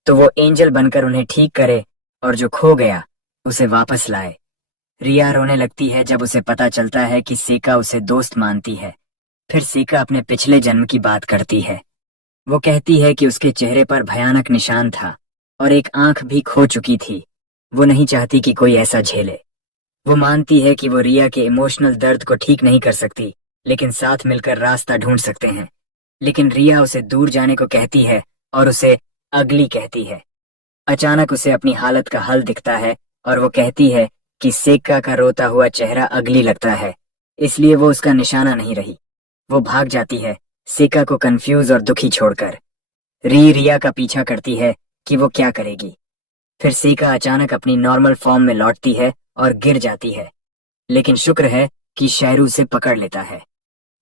तो वो एंजल बनकर उन्हें ठीक करे और जो खो गया उसे वापस लाए। रिया रोने लगती है जब उसे पता चलता है कि सेका उसे दोस्त मानती है। फिर सेका अपने पिछले जन्म की बात करती है। वो कहती है कि उसके चेहरे पर भयानक निशान था और एक आंख भी खो चुकी थी। वो नहीं चाहती कि कोई ऐसा झेले। वो मानती है कि वो रिया के इमोशनल दर्द को ठीक नहीं कर सकती, लेकिन साथ मिलकर रास्ता ढूंढ सकते हैं। लेकिन रिया उसे दूर जाने को कहती है और उसे अगली कहती है। अचानक उसे अपनी हालत का हल दिखता है और वो कहती है कि सेका का रोता हुआ चेहरा अगली लगता है, इसलिए वो उसका निशाना नहीं रही। वो भाग जाती है, सेका को कंफ्यूज और दुखी छोड़कर। रिया का पीछा करती है कि वो क्या करेगी। फिर सेका अचानक अपनी नॉर्मल फॉर्म में लौटती है और गिर जाती है, लेकिन शुक्र है कि शैरू उसे पकड़ लेता है।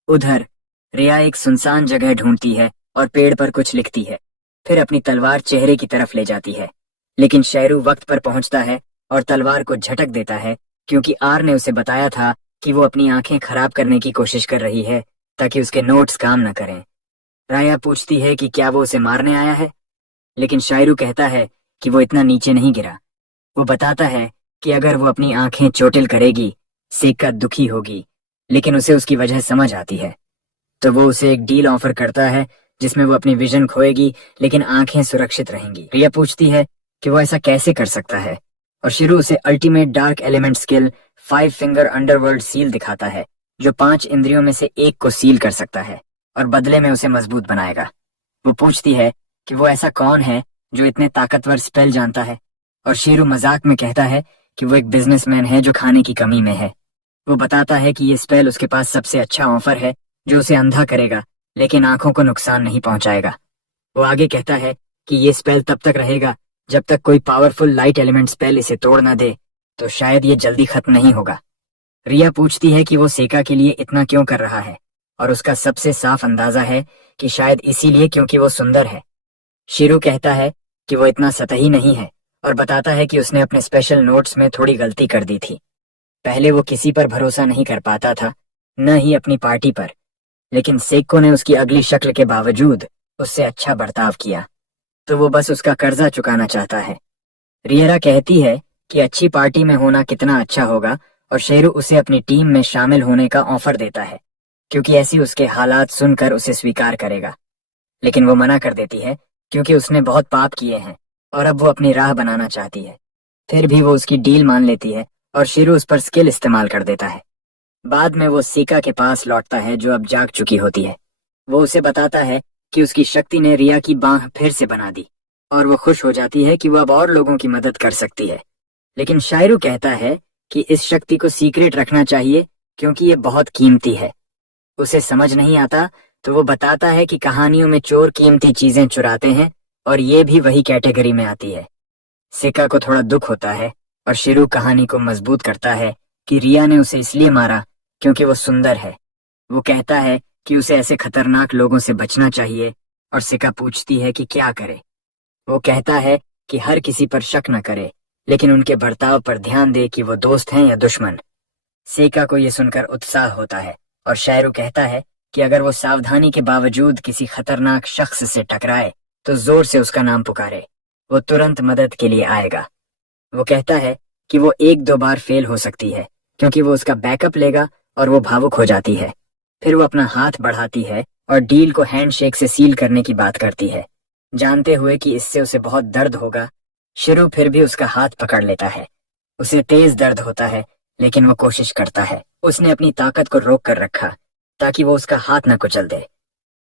उधर रिया एक सुनसान जगह ढूंढती है और पेड़ पर कुछ लिखती है। फिर अपनी तलवार चेहरे की तरफ ले जाती है, लेकिन शैरू वक्त पर पहुंचता है और तलवार को झटक देता है, क्योंकि आर ने उसे बताया था कि वो अपनी आंखें खराब करने की कोशिश कर रही है ताकि उसके नोट्स काम न करें। राया पूछती है कि क्या वो उसे मारने आया है, लेकिन शायरू कहता है कि वो इतना नीचे नहीं गिरा। वो बताता है कि अगर वो अपनी आंखें चोटिल करेगी, सेका दुखी होगी, लेकिन उसे उसकी वजह समझ आती है। तो वो उसे एक डील ऑफर करता है जिसमें वो अपनी विजन खोएगी लेकिन आंखें सुरक्षित रहेंगी। रिया पूछती है कि वो ऐसा कैसे कर सकता है और शिरू उसे ultimate dark element skill 5 finger underworld seal दिखाता है, जो 5 इंद्रियों में से एक को सील कर सकता है और बदले में उसे मजबूत बनाएगा। वो पूछती है कि वो ऐसा कौन है जो इतने ताकतवर स्पेल जानता है, और शीरू मजाक में कहता है कि वो एक बिजनेसमैन है जो खाने की कमी में है। वो बताता है कि ये स्पेल उसके पास सबसे अच्छा ऑफर है जो उसे अंधा करेगा लेकिन आंखों को नुकसान नहीं पहुंचाएगा। वो आगे कहता है कि ये स्पेल तब तक रहेगा जब तक कोई पावरफुल लाइट एलिमेंट स्पेल इसे तोड़ ना दे, तो शायद ये जल्दी खत्म नहीं होगा। रिया पूछती है कि वो सेका के लिए इतना क्यों कर रहा है, और उसका सबसे साफ अंदाजा है कि शायद इसीलिए क्योंकि वो सुंदर है। शीरू कहता है कि वो इतना सतही नहीं है और बताता है कि उसने अपने स्पेशल नोट्स में थोड़ी गलती कर दी थी। पहले वो किसी पर भरोसा नहीं कर पाता था, न ही अपनी पार्टी पर, लेकिन सेको ने उसकी अगली शक्ल के बावजूद उससे अच्छा बर्ताव किया, तो वो बस उसका कर्जा चुकाना चाहता है। रियरा कहती है कि अच्छी पार्टी में होना कितना अच्छा होगा और शेरू उसे अपनी टीम में शामिल होने का ऑफर देता है, क्योंकि ऐसी उसके हालात सुनकर उसे स्वीकार करेगा। लेकिन वो मना कर देती है क्योंकि उसने बहुत पाप किए हैं और अब वो अपनी राह बनाना चाहती है। फिर भी वो उसकी डील मान लेती है और शेरू उस पर स्किल इस्तेमाल कर देता है। बाद में वो सीका के पास लौटता है जो अब जाग चुकी होती है। वो उसे बताता है कि उसकी शक्ति ने रिया की बांह फिर से बना दी और वो खुश हो जाती है कि वो अब और लोगों की मदद कर सकती है। लेकिन शायरू कहता है कि इस शक्ति को सीक्रेट रखना चाहिए क्योंकि ये बहुत कीमती है। उसे समझ नहीं आता तो वो बताता है कि कहानियों में चोर कीमती चीजें चुराते हैं और ये भी वही कैटेगरी में आती है। सिका को थोड़ा दुख होता है और शिरू कहानी को मजबूत करता है कि रिया ने उसे इसलिए मारा क्योंकि वो सुंदर है। वो कहता है कि उसे ऐसे खतरनाक लोगों से बचना चाहिए और सिका पूछती है कि क्या करे। वो कहता है कि हर किसी पर शक न करे, लेकिन उनके बर्ताव पर ध्यान दे कि वो दोस्त हैं या दुश्मन। सेका को ये सुनकर उत्साह होता है और शायरू कहता है कि अगर वो सावधानी के बावजूद किसी खतरनाक शख्स से टकराए तो जोर से उसका नाम पुकारे, वो तुरंत मदद के लिए आएगा। वो कहता है कि वो 1-2 बार फेल हो सकती है क्योंकि वो उसका बैकअप लेगा और वो भावुक हो जाती है। फिर वो अपना हाथ बढ़ाती है और डील को हैंडशेक से सील करने की बात करती है, जानते हुए कि इससे उसे बहुत दर्द होगा। शिरू फिर भी उसका हाथ पकड़ लेता है। उसे तेज दर्द होता है लेकिन वो कोशिश करता है। उसने अपनी ताकत को रोक कर रखा ताकि वो उसका हाथ न कुचल दे।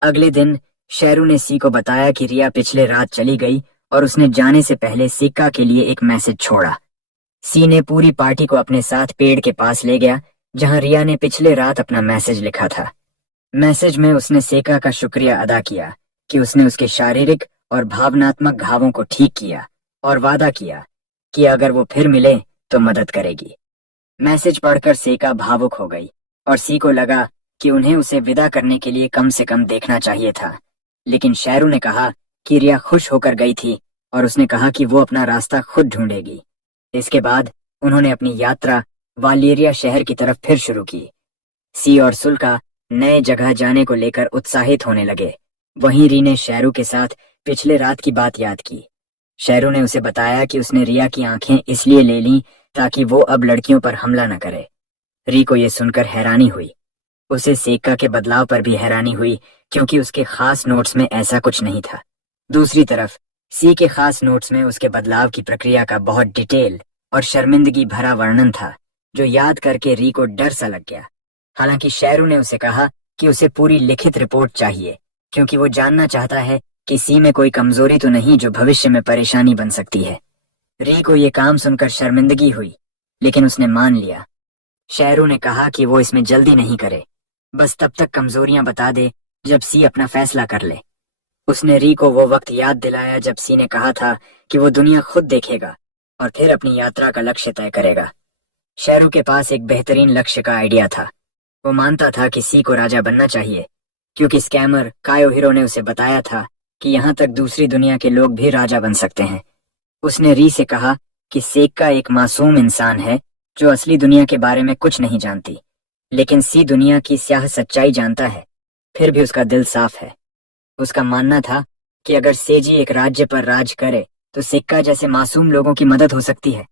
अगले दिन शेरू ने सी को बताया कि रिया पिछले रात चली गई और उसने जाने से पहले सिक्का के लिए एक मैसेज छोड़ा। सी ने पूरी पार्टी को अपने साथ पेड़ के पास ले गया जहां रिया ने पिछले रात अपना मैसेज लिखा था। मैसेज में उसने सेका का शुक्रिया अदा किया कि उसने उसके शारीरिक और भावनात्मक घावों को ठीक किया और वादा किया कि अगर वो फिर मिले तो मदद करेगी। मैसेज पढ़कर सेका भावुक हो गई और सी को लगा कि उन्हें उसे विदा करने के लिए कम से कम देखना चाहिए था। लेकिन शेरू ने कहा कि रिया खुश होकर गई थी और उसने कहा कि वो अपना रास्ता खुद ढूंढेगी। इसके बाद उन्होंने अपनी यात्रा वालेरिया शहर की तरफ फिर शुरू की। सी और सुल्का नए जगह जाने को लेकर उत्साहित होने लगे। वहीं री ने शेरू के साथ पिछले रात की बात याद की। शेरू ने उसे बताया कि उसने रिया की आंखें इसलिए ले लीं ताकि वो अब लड़कियों पर हमला न करे। री को यह सुनकर हैरानी हुई। उसे सेका के बदलाव पर भी हैरानी हुई क्योंकि उसके खास नोट्स में ऐसा कुछ नहीं था। दूसरी तरफ सी के खास नोट्स में उसके बदलाव की प्रक्रिया का बहुत डिटेल और शर्मिंदगी भरा वर्णन था जो याद करके री को डर सा लग गया। हालांकि शेरू ने उसे कहा कि उसे पूरी लिखित रिपोर्ट चाहिए क्योंकि वो जानना चाहता है कि सी में कोई कमजोरी तो नहीं जो भविष्य में परेशानी बन सकती है। री को ये काम सुनकर शर्मिंदगी हुई लेकिन उसने मान लिया। शेरू ने कहा कि वो इसमें जल्दी नहीं करे, बस तब तक कमजोरियां बता दे जब सी अपना फैसला कर ले। उसने री को वो वक्त याद दिलाया जब सी ने कहा था कि वो दुनिया खुद देखेगा और फिर अपनी यात्रा का लक्ष्य तय करेगा। शेरू के पास एक बेहतरीन लक्ष्य का आइडिया था। वो मानता था कि सी को राजा बनना चाहिए क्योंकि स्कैमर कायोहिरो ने उसे बताया था कि यहाँ तक दूसरी दुनिया के लोग भी राजा बन सकते हैं। उसने री से कहा कि सेका एक मासूम इंसान है जो असली दुनिया के बारे में कुछ नहीं जानती, लेकिन सी दुनिया की स्याह सच्चाई जानता है, फिर भी उसका दिल साफ है। उसका मानना था कि अगर सेजी एक राज्य पर राज करे तो सेक्का जैसे मासूम लोगों की मदद हो सकती है।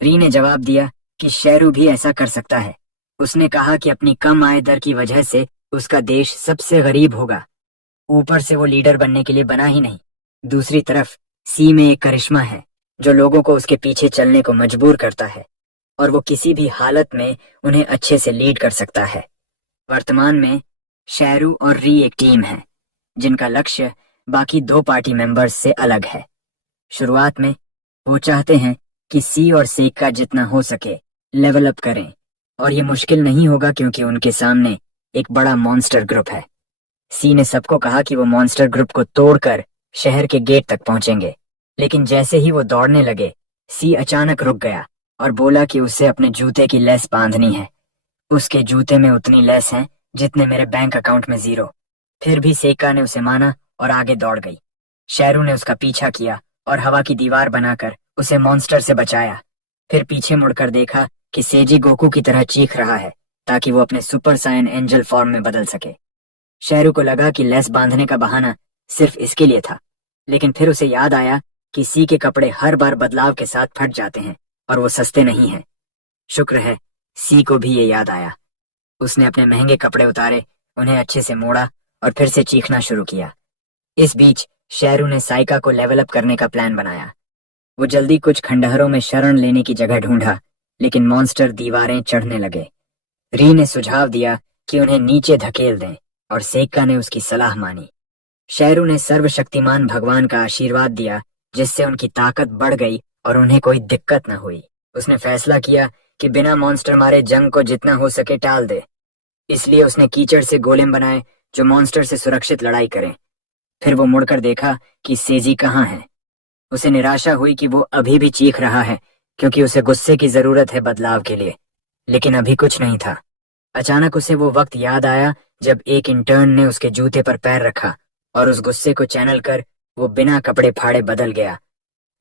री ने जवाब दिया कि शेरू भी ऐसा कर सकता है। उसने कहा कि अपनी कम आय दर की वजह से उसका देश सबसे गरीब होगा। ऊपर से वो लीडर बनने के लिए बना ही नहीं। दूसरी तरफ सी में एक करिश्मा है जो लोगों को उसके पीछे चलने को मजबूर करता है और वो किसी भी हालत में उन्हें अच्छे से लीड कर सकता है। वर्तमान में शेरू और री एक टीम है जिनका लक्ष्य बाकी दो पार्टी मेंबर्स से अलग है। शुरुआत में वो चाहते हैं कि सी और सेका जितना हो सके लेवल अप करें और ये मुश्किल नहीं होगा क्योंकि उनके सामने एक बड़ा मॉन्स्टर ग्रुप है। सी ने सबको कहा कि वो मॉन्स्टर ग्रुप को तोड़कर शहर के गेट तक पहुंचेंगे, लेकिन जैसे ही वो दौड़ने लगे सी अचानक रुक गया और बोला कि उसे अपने जूते की लेस बांधनी है। उसके जूते में उतनी लेस है जितने मेरे बैंक अकाउंट में 0। फिर भी सेका ने उसे माना और आगे दौड़ गई। शेरू ने उसका पीछा किया और हवा की दीवार बनाकर उसे मॉन्स्टर से बचाया। फिर पीछे मुड़कर देखा कि सेजी गोकू की तरह चीख रहा है ताकि वो अपने सुपर सायन एंजल फॉर्म में बदल सके। शेरू को लगा कि लेस बांधने का बहाना सिर्फ इसके लिए था, लेकिन फिर उसे याद आया कि सी के कपड़े हर बार बदलाव के साथ फट जाते हैं और वो सस्ते नहीं हैं। शुक्र है सी को भी ये याद आया। उसने अपने महंगे कपड़े उतारे, उन्हें अच्छे से मोड़ा और फिर से चीखना शुरू किया। इस बीच शेरू ने साइका को लेवल अप करने का प्लान बनाया। वो जल्दी कुछ खंडहरों में शरण लेने की जगह ढूंढा, लेकिन मॉन्स्टर दीवारें चढ़ने लगे। री ने सुझाव दिया कि उन्हें नीचे धकेल दें और सेका ने उसकी सलाह मानी। शेरू ने सर्वशक्तिमान भगवान का आशीर्वाद दिया जिससे उनकी ताकत बढ़ गई और उन्हें कोई दिक्कत न हुई। उसने फैसला किया कि बिना मॉन्स्टर मारे जंग को जितना हो सके टाल दे। इसलिए उसने कीचड़ से गोलेम बनाए जो मॉन्स्टर से सुरक्षित लड़ाई करें। फिर वो मुड़कर देखा कि सेजी कहाँ है। उसे निराशा हुई कि वो अभी भी चीख रहा है क्योंकि उसे गुस्से की जरूरत है बदलाव के लिए, लेकिन अभी कुछ नहीं था। अचानक उसे वो वक्त याद आया जब एक इंटर्न ने उसके जूते पर पैर रखा और उस गुस्से को चैनल कर वो बिना कपड़े फाड़े बदल गया।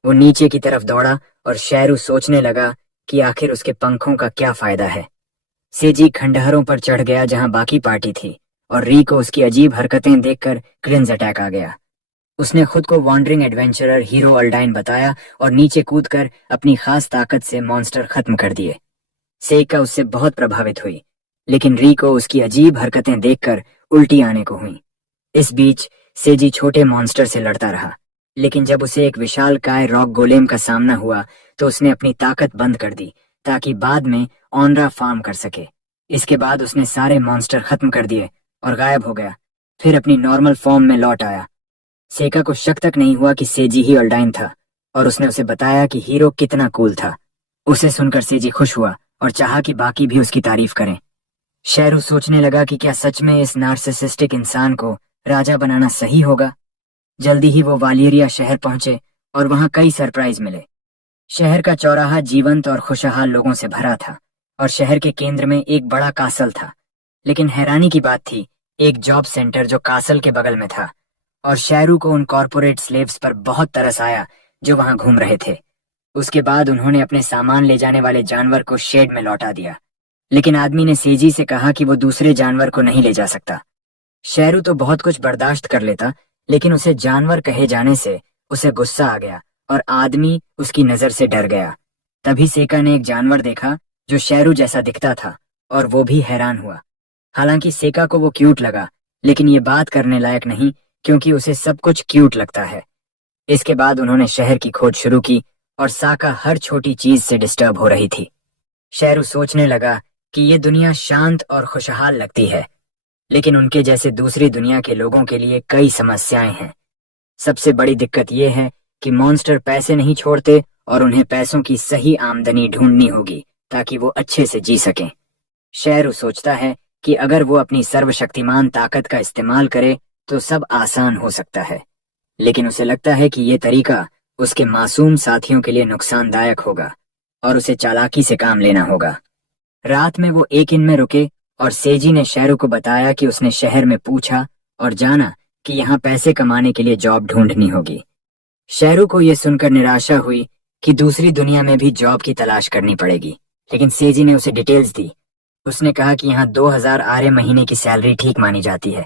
वो नीचे की तरफ दौड़ा और शेरू सोचने लगा कि आखिर उसके पंखों का क्या फायदा है। सेजी खंडहरों पर चढ़ गया जहां बाकी पार्टी थी और री को उसकी अजीब हरकतें देखकर क्रिंज अटैक आ गया। उसने खुद को वॉन्डरिंग एडवेंचरर हीरो अल्डाइन बताया और नीचे कूदकर अपनी खास ताकत से मॉन्स्टर खत्म कर दिए। सेका उससे बहुत प्रभावित हुई, लेकिन री को उसकी अजीब हरकतें देखकर उल्टी आने को हुई। इस बीच सेजी छोटे मॉन्स्टर से लड़ता रहा, लेकिन जब उसे एक विशालकाय रॉक गोलेम का सामना हुआ तो उसने अपनी ताकत बंद कर दी ताकि बाद में ऑनरा फार्म कर सके। इसके बाद उसने सारे मॉन्स्टर खत्म कर दिए और गायब हो गया, फिर अपनी नॉर्मल फॉर्म में लौट आया। सेका को शक तक नहीं हुआ कि सेजी ही अल्डाइन था और उसने उसे बताया कि हीरो कितना कूल था। उसे सुनकर सेजी खुश हुआ और चाहा कि बाकी भी उसकी तारीफ करें। शेरू सोचने लगा कि क्या सच में इस नार्सिसिस्टिक इंसान को राजा बनाना सही होगा। जल्दी ही वो वालियरिया शहर पहुंचे और वहां कई सरप्राइज मिले। शहर का चौराहा जीवंत और खुशहाल लोगों से भरा था और शहर के केंद्र में एक बड़ा कासल था। लेकिन हैरानी की बात थी, एक जॉब सेंटर जो कासल के बगल में था, और शेरू को उन कॉर्पोरेट स्लेव्स पर बहुत तरस आया जो वहां घूम रहे थे। उसके बाद उन्होंने अपने सामान ले जाने वाले जानवर को शेड में लौटा दिया, लेकिन आदमी ने सेजी से कहा कि वो दूसरे जानवर को नहीं ले जा सकता। शेरू तो बहुत कुछ बर्दाश्त कर लेता, लेकिन उसे जानवर कहे जाने से उसे गुस्सा आ गया और आदमी उसकी नजर से डर गया। तभी सेका ने एक जानवर देखा जो शेरू जैसा दिखता था और वो भी हैरान हुआ। हालांकि सेका को वो क्यूट लगा, लेकिन ये बात करने लायक नहीं क्योंकि उसे सब कुछ क्यूट लगता है। इसके बाद उन्होंने शहर की खोज शुरू की और साका हर छोटी चीज से डिस्टर्ब हो रही थी। शेरू सोचने लगा कि ये दुनिया शांत और खुशहाल लगती है, लेकिन उनके जैसे दूसरी दुनिया के लोगों के लिए कई समस्याएं हैं। सबसे बड़ी दिक्कत ये है कि मॉन्स्टर पैसे नहीं छोड़ते और उन्हें पैसों की सही आमदनी ढूंढनी होगी ताकि वो अच्छे से जी सकें। शेरू सोचता है कि अगर वो अपनी सर्वशक्तिमान ताकत का इस्तेमाल करे तो सब आसान हो सकता है, लेकिन उसे लगता है कि ये तरीका उसके मासूम साथियों के लिए नुकसानदायक होगा और उसे चालाकी से काम लेना होगा। रात में वो एक इन में रुके और सेजी ने शेरू को बताया कि उसने शहर में पूछा और जाना कि यहाँ पैसे कमाने के लिए जॉब ढूंढनी होगी। शेरू को यह सुनकर निराशा हुई कि दूसरी दुनिया में भी जॉब की तलाश करनी पड़ेगी, लेकिन सेजी ने उसे डिटेल्स दी। उसने कहा कि यहाँ 2000 आरे महीने की सैलरी ठीक मानी जाती है।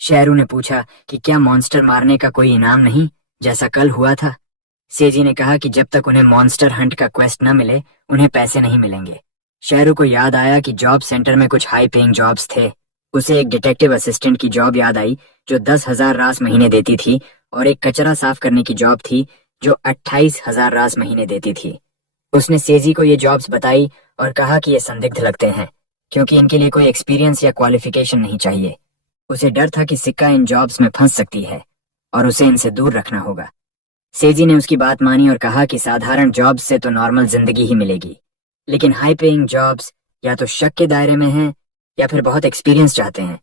शेरू ने पूछा कि क्या मॉन्स्टर मारने का कोई इनाम नहीं, जैसा कल हुआ था। सेजी ने कहा कि जब तक उन्हें मॉन्स्टर हंट का क्वेस्ट न मिले उन्हें पैसे नहीं मिलेंगे। शेरू को याद आया कि जॉब सेंटर में कुछ हाई पेइंग जॉब्स थे। उसे एक डिटेक्टिव असिस्टेंट की जॉब याद आई जो 10,000 रास महीने देती थी, और एक कचरा साफ करने की जॉब थी जो 28,000 रास महीने देती थी। उसने सेजी को ये जॉब्स बताई और कहा कि ये संदिग्ध लगते हैं क्योंकि इनके लिए कोई एक्सपीरियंस या क्वालिफिकेशन नहीं चाहिए। उसे डर था कि सिक्का इन जॉब्स में फंस सकती है और उसे इनसे दूर रखना होगा। सेजी ने उसकी बात मानी और कहा कि साधारण जॉब्स से तो नॉर्मल जिंदगी ही मिलेगी, लेकिन हाई पेइंग जॉब्स या तो शक के दायरे में हैं या फिर बहुत एक्सपीरियंस चाहते हैं।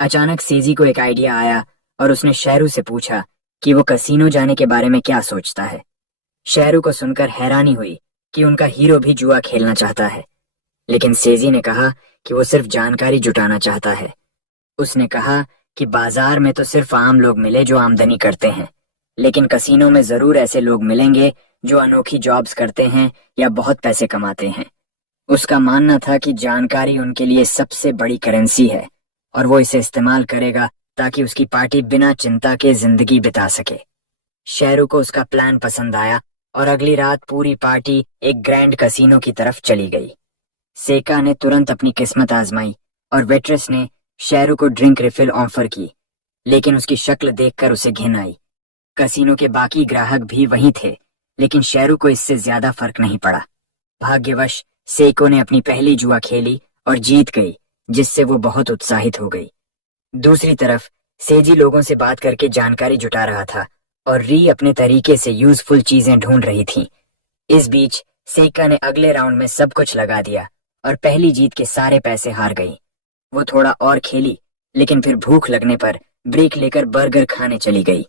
अचानक सेजी को एक आइडिया आया और उसने शेरू से पूछा कि वो कसीनो जाने के बारे में क्या सोचता है। शेरू को सुनकर हैरानी हुई कि उनका हीरो भी जुआ खेलना चाहता है, लेकिन सेजी ने कहा कि वो सिर्फ जानकारी जुटाना चाहता है। उसने कहा कि बाजार में तो सिर्फ आम लोग मिले जो आमदनी करते हैं, लेकिन कसीनो में जरूर ऐसे लोग मिलेंगे जो अनोखी जॉब्स करते हैं या बहुत पैसे कमाते हैं। उसका मानना था कि जानकारी उनके लिए सबसे बड़ी करेंसी है और वो इसे इस्तेमाल करेगा ताकि उसकी पार्टी बिना चिंता के जिंदगी बिता सके। शेरू को उसका प्लान पसंद आया और अगली रात पूरी पार्टी एक ग्रैंड कसीनो की तरफ चली गई। सेका ने तुरंत अपनी किस्मत आजमाई और वेट्रेस ने शेरू को ड्रिंक रिफिल ऑफर की, लेकिन उसकी शक्ल देखकर उसे घिन आई। कसीनो के बाकी ग्राहक भी वहीं थे, लेकिन शेरू को इससे ज्यादा फर्क नहीं पड़ा। भाग्यवश सेको ने अपनी पहली जुआ खेली और जीत गई, जिससे वो बहुत उत्साहित हो गई। दूसरी तरफ सेजी लोगों से बात करके जानकारी जुटा रहा था और री अपने तरीके से यूजफुल चीजें ढूंढ रही थी। इस बीच सेका ने अगले राउंड में सब कुछ लगा दिया और पहली जीत के सारे पैसे हार गई। वो थोड़ा और खेली, लेकिन फिर भूख लगने पर ब्रेक लेकर बर्गर खाने चली गई।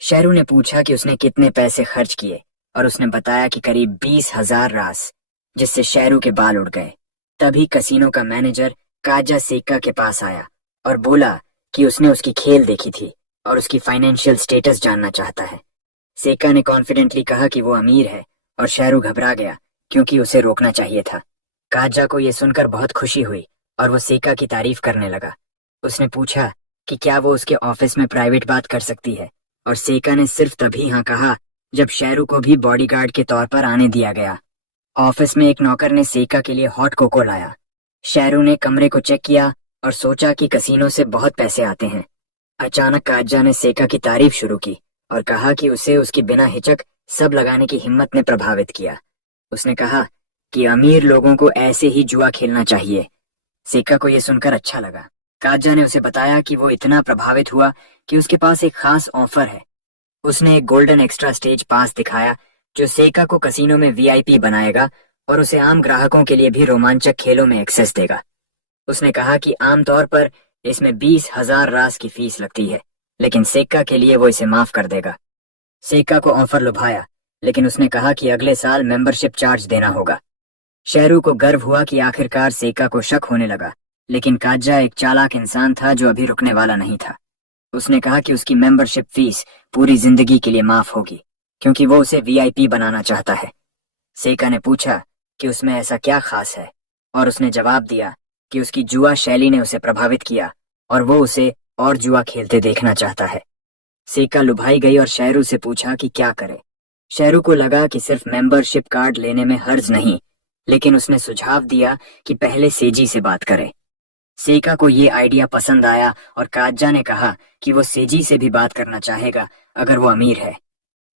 शेरू ने पूछा कि उसने कितने पैसे खर्च किए और उसने बताया कि करीब 20,000 रास, जिससे शेरू के बाल उड़ गए। तभी कसीनो का मैनेजर काजा सेका के पास आया और बोला कि उसने उसकी खेल देखी थी और उसकी फाइनेंशियल स्टेटस जानना चाहता है। सेका ने कॉन्फिडेंटली कहा कि वो अमीर है और शेरू घबरा गया क्योंकि उसे रोकना चाहिए था। काजा को यह सुनकर बहुत खुशी हुई और वो सेका की तारीफ करने लगा। उसने पूछा कि क्या वो उसके ऑफिस में प्राइवेट बात कर सकती है, और सेका ने सिर्फ तभी हाँ कहा जब शेरू को भी बॉडीगार्ड के तौर पर आने दिया गया। ऑफिस में एक नौकर ने सेका के लिए हॉट कोको लाया। शेरू ने कमरे को चेक किया और सोचा कि कसीनो से बहुत पैसे आते हैं। अचानक काजा ने सेका की तारीफ शुरू की और कहा कि उसे उसकी बिना हिचक सब लगाने की हिम्मत ने प्रभावित किया। उसने कहा कि अमीर लोगों को ऐसे ही जुआ खेलना चाहिए। सेका को यह सुनकर अच्छा लगा। काजा ने उसे बताया कि वो इतना प्रभावित हुआ कि उसके पास एक खास ऑफर है। उसने एक गोल्डन एक्स्ट्रा स्टेज पास दिखाया जो सेका को कसीनो में वीआईपी बनाएगा और उसे आम ग्राहकों के लिए भी रोमांचक खेलों में एक्सेस देगा। उसने कहा कि आमतौर पर इसमें 20,000 रास की फीस लगती है, लेकिन सेक्का के लिए वो इसे माफ कर देगा। सेक्का को ऑफर लुभाया, लेकिन उसने कहा कि अगले साल मेंबरशिप चार्ज देना होगा। शेरू को गर्व हुआ कि आखिरकार सेक्का को शक होने लगा, लेकिन काजा एक चालाक इंसान था जो अभी रुकने वाला नहीं था। उसने कहा कि उसकी मेंबरशिप फीस पूरी जिंदगी के लिए माफ होगी, क्योंकि वो उसे वीआईपी बनाना चाहता है। सेका ने पूछा कि उसमें ऐसा क्या खास है, और उसने जवाब दिया कि उसकी जुआ शैली ने उसे प्रभावित किया और वो उसे और जुआ खेलते देखना चाहता है। सेका लुभाई गई और शेरू से पूछा कि क्या करे। शेरू को लगा कि सिर्फ मेंबरशिप कार्ड लेने में हर्ज नहीं, लेकिन उसने सुझाव दिया कि पहले सेजी से बात करे। सेका को ये आइडिया पसंद आया और काजा ने कहा कि वो सेजी से भी बात करना चाहेगा अगर वो अमीर है।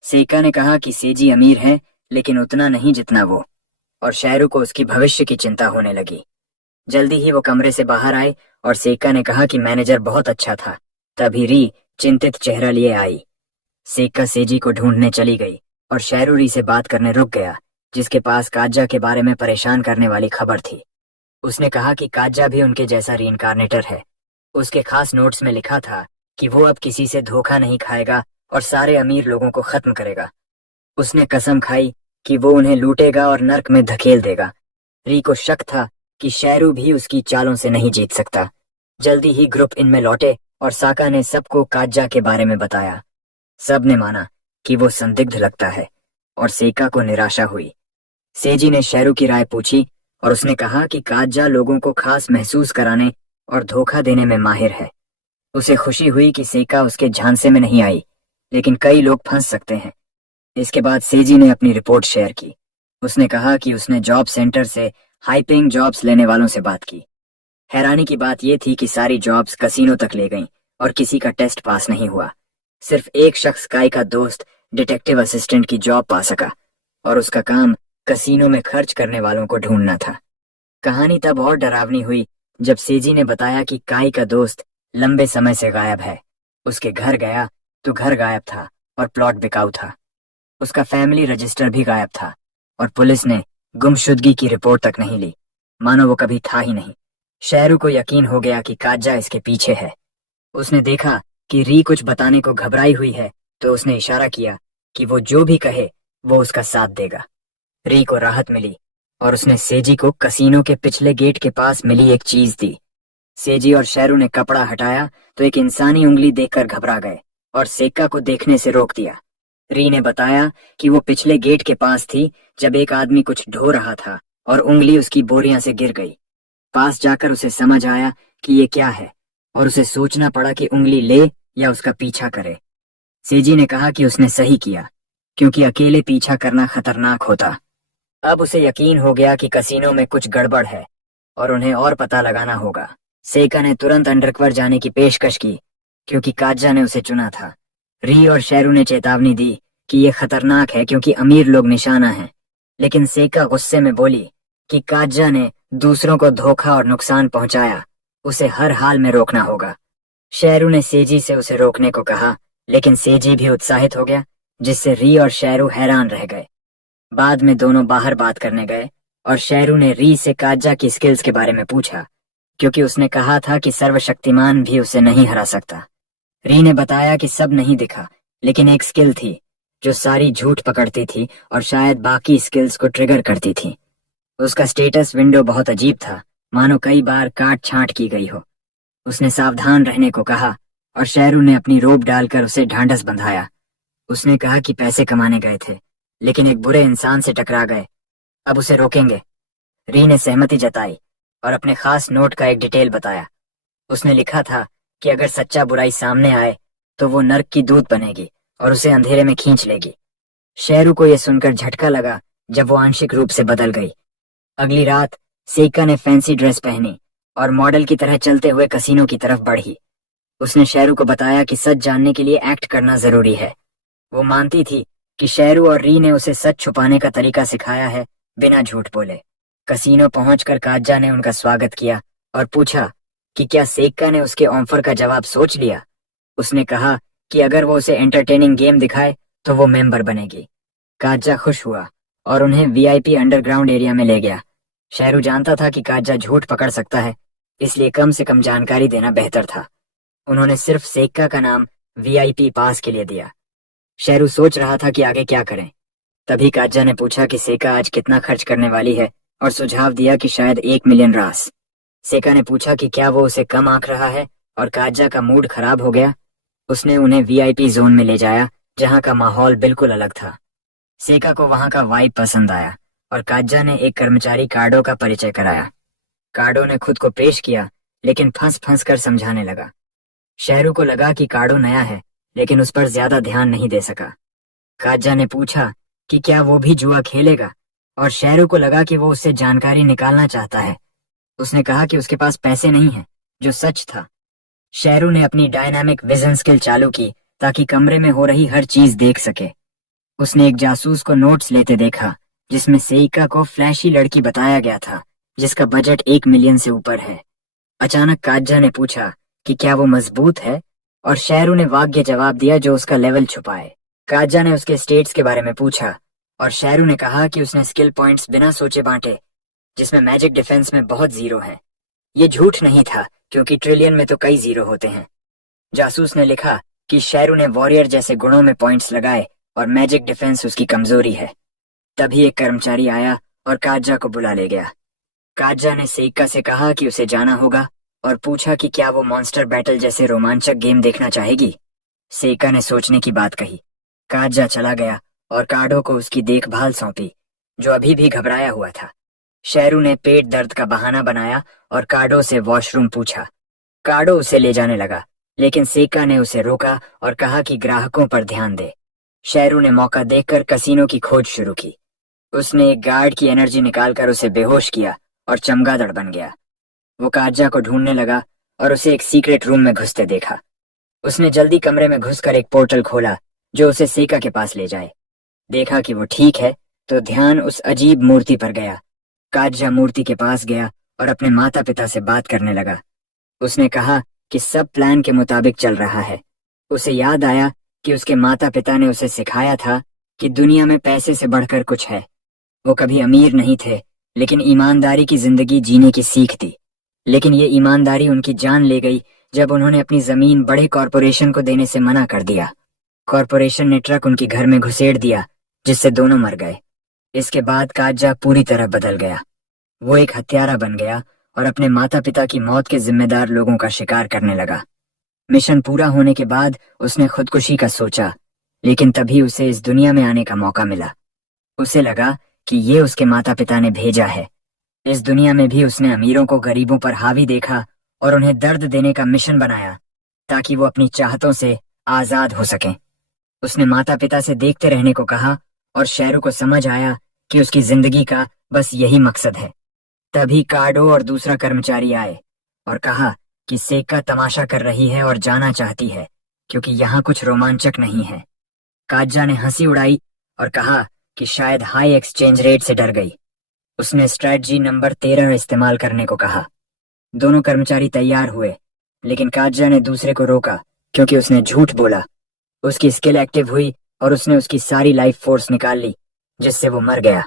सेका ने कहा कि सेजी अमीर है, लेकिन उतना नहीं जितना वो, और शेरू को उसकी भविष्य की चिंता होने लगी। जल्दी ही वो कमरे से बाहर आए और सेका ने कहा कि मैनेजर बहुत अच्छा था। तभी री चिंतित चेहरा लिए आई। सेका सेजी को ढूंढने चली गई और शेरू री से बात करने रुक गया, जिसके पास काजा के बारे में परेशान करने वाली खबर थी। उसने कहा कि काजा भी उनके जैसा रीइंकारनेटर है। उसके खास नोट्स में लिखा था कि वो अब किसी से धोखा नहीं खाएगा और सारे अमीर लोगों को खत्म करेगा। उसने कसम खाई कि वो उन्हें लूटेगा और नर्क में धकेल देगा। री को शक था कि शेरू भी उसकी चालों से नहीं जीत सकता। जल्दी ही ग्रुप इनमें लौटे और साका ने सबको काजा के बारे में बताया। सब ने माना कि वो संदिग्ध लगता है और सेका को निराशा हुई। सेजी ने शेरू की राय पूछी और उसने कहा कि काजा लोगों को खास महसूस कराने और धोखा देने में माहिर है। उसे खुशी हुई कि सेका उसके झांसे में नहीं आई, लेकिन कई लोग फंस सकते हैं। इसके बाद सेजी ने अपनी रिपोर्ट शेयर की। उसने कहा कि उसने जॉब सेंटर से हाई पेइंग जॉब्स लेने वालों से बात की। हैरानी की बात यह थी कि सारी जॉब्स कसीनो तक ले गईं और किसी का टेस्ट पास नहीं हुआ। सिर्फ एक शख्स काई का दोस्त डिटेक्टिव असिस्टेंट की जॉब पा सका, और उसका काम कसीनो में खर्च करने वालों को ढूंढना था। कहानी तब और डरावनी हुई जब सेजी ने बताया कि काई का दोस्त लंबे समय से गायब है। उसके घर गया तो घर गायब था और प्लॉट बिकाऊ था। उसका फैमिली रजिस्टर भी गायब था और पुलिस ने गुमशुदगी की रिपोर्ट तक नहीं ली, मानो वो कभी था ही नहीं। शेरू को यकीन हो गया कि काजा इसके पीछे है। उसने देखा कि री कुछ बताने को घबराई हुई है, तो उसने इशारा किया कि वो जो भी कहे वो उसका साथ देगा। री को राहत मिली और उसने सेजी को कसीनो के पिछले गेट के पास मिली एक चीज दी। सेजी और शेरू ने कपड़ा हटाया तो एक इंसानी उंगली देखकर घबरा गए और सेका को देखने से रोक दिया। री ने बताया कि वो पिछले गेट के पास थी जब एक आदमी कुछ ढो रहा था और उंगली उसकी बोरियां से गिर गई। पास जाकर उसे समझ आया कि ये क्या है और उसे सोचना पड़ा कि उंगली ले या उसका पीछा करे। सेजी ने कहा कि उसने सही किया, क्योंकि अकेले पीछा करना खतरनाक होता। अब उसे यकीन हो गया कि कसीनो में कुछ गड़बड़ है और उन्हें और पता लगाना होगा। सेका ने तुरंत अंडरकवर जाने की पेशकश की, क्योंकि काजा ने उसे चुना था। री और शेरू ने चेतावनी दी कि यह खतरनाक है क्योंकि अमीर लोग निशाना हैं, लेकिन सेका गुस्से में बोली कि काजा ने दूसरों को धोखा और नुकसान पहुंचाया, उसे हर हाल में रोकना होगा। शेरू ने सेजी से उसे रोकने को कहा, लेकिन सेजी भी उत्साहित हो गया, जिससे री और शेरू हैरान रह गए। बाद में दोनों बाहर बात करने गए और शेरू ने री से काजा की स्किल्स के बारे में पूछा, क्योंकि उसने कहा था कि सर्वशक्तिमान भी उसे नहीं हरा सकता। री ने बताया कि सब नहीं दिखा, लेकिन एक स्किल थी जो सारी झूठ पकड़ती थी और शायद बाकी स्किल्स को ट्रिगर करती थी। उसका स्टेटस विंडो बहुत अजीब था, मानो कई बार काट छांट की गई हो। उसने सावधान रहने को कहा और शेरू ने अपनी रोब डालकर उसे ढांढस बंधाया। उसने कहा कि पैसे कमाने गए थे, लेकिन एक बुरे इंसान से टकरा गए, अब उसे रोकेंगे। री ने सहमति जताई और अपने खास नोट का एक डिटेल बताया। उसने लिखा था कि अगर सच्चा बुराई सामने आए तो वो नर्क की दूत बनेगी और उसे अंधेरे में खींच लेगी। शेरू को यह सुनकर झटका लगा जब वो आंशिक रूप से बदल गई। अगली रात सेका ने फैंसी ड्रेस पहनी और मॉडल की तरह चलते हुए कसीनो की तरफ बढ़ी। उसने शेरू को बताया कि सच जानने के लिए एक्ट करना जरूरी है। वो मानती थी कि शेरू और री ने उसे सच छुपाने का तरीका सिखाया है, बिना झूठ बोले। कसीनो पहुंचकर काजा ने उनका स्वागत किया और पूछा कि क्या सेका ने उसके ऑफर का जवाब सोच लिया। उसने कहा कि अगर वो उसे एंटरटेनिंग गेम दिखाए तो वो मेंबर बनेगी। काजा खुश हुआ और उन्हें वीआईपी अंडरग्राउंड एरिया में ले गया। शेरू जानता था कि काजा झूठ पकड़ सकता है, इसलिए कम से कम जानकारी देना बेहतर था। उन्होंने सिर्फ सेक्का का नाम वीआईपी पास के लिए दिया। शेरू सोच रहा था कि आगे क्या करें। तभी काजा ने पूछा कि सेका आज कितना खर्च करने वाली है और सुझाव दिया कि शायद 1 मिलियन रास। सेका ने पूछा कि क्या वो उसे कम आंक रहा है और काजा का मूड खराब हो गया। उसने उन्हें वीआईपी जोन में ले जाया जहां का माहौल बिल्कुल अलग था। सेका को वहां का वाइब पसंद आया और काजा ने एक कर्मचारी कार्डो का परिचय कराया। कार्डो ने खुद को पेश किया लेकिन फंस फंस कर समझाने लगा। शेरू को लगा कि कार्डो नया है लेकिन उस पर ज्यादा ध्यान नहीं दे सका। काजा ने पूछा कि क्या वो भी जुआ खेलेगा और शेरू को लगा कि वो उससे जानकारी निकालना चाहता है। उसने कहा कि उसके पास पैसे नहीं हैं, जो सच था। शेरू ने अपनी डायनामिक विजन स्किल चालू की ताकि कमरे में हो रही हर चीज देख सके। उसने एक जासूस को नोट्स लेते देखा जिसमें सेइका को फ्लैशी लड़की बताया गया था जिसका बजट 1 मिलियन से ऊपर है। अचानक काजा ने पूछा कि क्या वो मजबूत है और शेरू ने वाक्य जवाब दिया जो उसका लेवल छुपाए। काजा ने उसके स्टेट्स के बारे में पूछा और शेरू ने कहा कि उसने स्किल पॉइंट्स बिना सोचे बांटे, जिसमें मैजिक डिफेंस में बहुत जीरो है। ये झूठ नहीं था क्योंकि ट्रिलियन में तो कई जीरो होते हैं। जासूस ने लिखा कि शेरू ने वॉरियर जैसे गुणों में पॉइंट्स लगाए और मैजिक डिफेंस उसकी कमजोरी है। तभी एक कर्मचारी आया और काजा को बुला ले गया। काजा ने सेइका से कहा कि उसे जाना होगा और पूछा कि क्या वो मॉन्स्टर बैटल जैसे रोमांचक गेम देखना चाहेगी। सेइका ने सोचने की बात कही। काजा चला गया और कार्डो को उसकी देखभाल सौंपी, जो अभी भी घबराया हुआ था। शेरू ने पेट दर्द का बहाना बनाया और कार्डो से वॉशरूम पूछा। कार्डो उसे ले जाने लगा, लेकिन सेइका ने उसे रोका और कहा कि ग्राहकों पर ध्यान दे। शेरू ने मौका देखकर कसीनो की खोज शुरू की। उसने एक गार्ड की एनर्जी निकालकर उसे बेहोश किया और चमगादड़ बन गया। वो काजा को ढूंढने लगा और उसे एक सीक्रेट रूम में घुसते देखा। उसने जल्दी कमरे में घुसकर एक पोर्टल खोला जो उसे सेइका के पास ले जाए। देखा कि वो ठीक है तो ध्यान उस अजीब मूर्ति पर गया। काजा मूर्ति के पास गया और अपने माता पिता से बात करने लगा। उसने कहा कि सब प्लान के मुताबिक चल रहा है। उसे याद आया कि उसके माता पिता ने उसे सिखाया था कि दुनिया में पैसे से बढ़कर कुछ है। वो कभी अमीर नहीं थे, लेकिन ईमानदारी की जिंदगी जीने की सीख दी। लेकिन ये ईमानदारी उनकी जान ले गई जब उन्होंने अपनी जमीन बड़े कॉरपोरेशन को देने से मना कर दिया। कॉरपोरेशन ने ट्रक उनके घर में घुसेड़ दिया, जिससे दोनों मर गए। इसके बाद काजा पूरी तरह बदल गया। वो एक हत्यारा बन गया और अपने माता पिता की मौत के जिम्मेदार लोगों का शिकार करने लगा। मिशन पूरा होने के बाद उसने खुदकुशी का सोचा, लेकिन तभी उसे इस दुनिया में आने का मौका मिला। उसे लगा कि ये उसके माता पिता ने भेजा है। इस दुनिया में भी उसने अमीरों को गरीबों पर हावी देखा और उन्हें दर्द देने का मिशन बनाया ताकि वो अपनी चाहतों से आजाद हो सकें। उसने माता पिता से देखते रहने को कहा और शेरू को समझ आया कि उसकी जिंदगी का बस यही मकसद है। तभी कार्डो और दूसरा कर्मचारी आए और कहा कि सेइका तमाशा कर रही है और जाना चाहती है क्योंकि यहाँ कुछ रोमांचक नहीं है। काजा ने हंसी उड़ाई और कहा कि शायद हाई एक्सचेंज रेट से डर गई। उसने स्ट्रेटजी नंबर 13 इस्तेमाल करने को कहा। दोनों कर्मचारी तैयार हुए, लेकिन काजा ने दूसरे को रोका क्योंकि उसने झूठ बोला। उसकी स्किल एक्टिव हुई और उसने उसकी सारी लाइफ फोर्स निकाल ली, जिससे वो मर गया।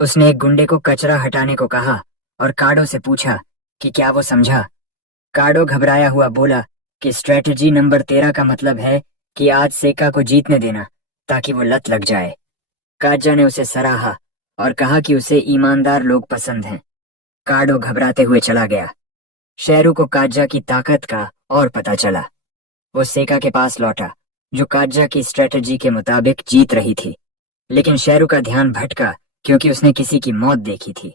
उसने एक गुंडे को कचरा हटाने को कहा और कार्डो से पूछा कि क्या वो समझा। कार्डो घबराया हुआ बोला कि स्ट्रेटजी नंबर 13 का मतलब है कि आज सेइका को जीतने देना ताकि वो लत लग जाए। काजा ने उसे सराहा और कहा कि उसे ईमानदार लोग पसंद हैं। कार्डो घबराते हुए चला गया। शेरू को काजा की ताकत का और पता चला। वो सेइका के पास लौटा, जो काजा की स्ट्रेटजी के मुताबिक जीत रही थी, लेकिन शेरू का ध्यान भटका क्योंकि उसने किसी की मौत देखी थी।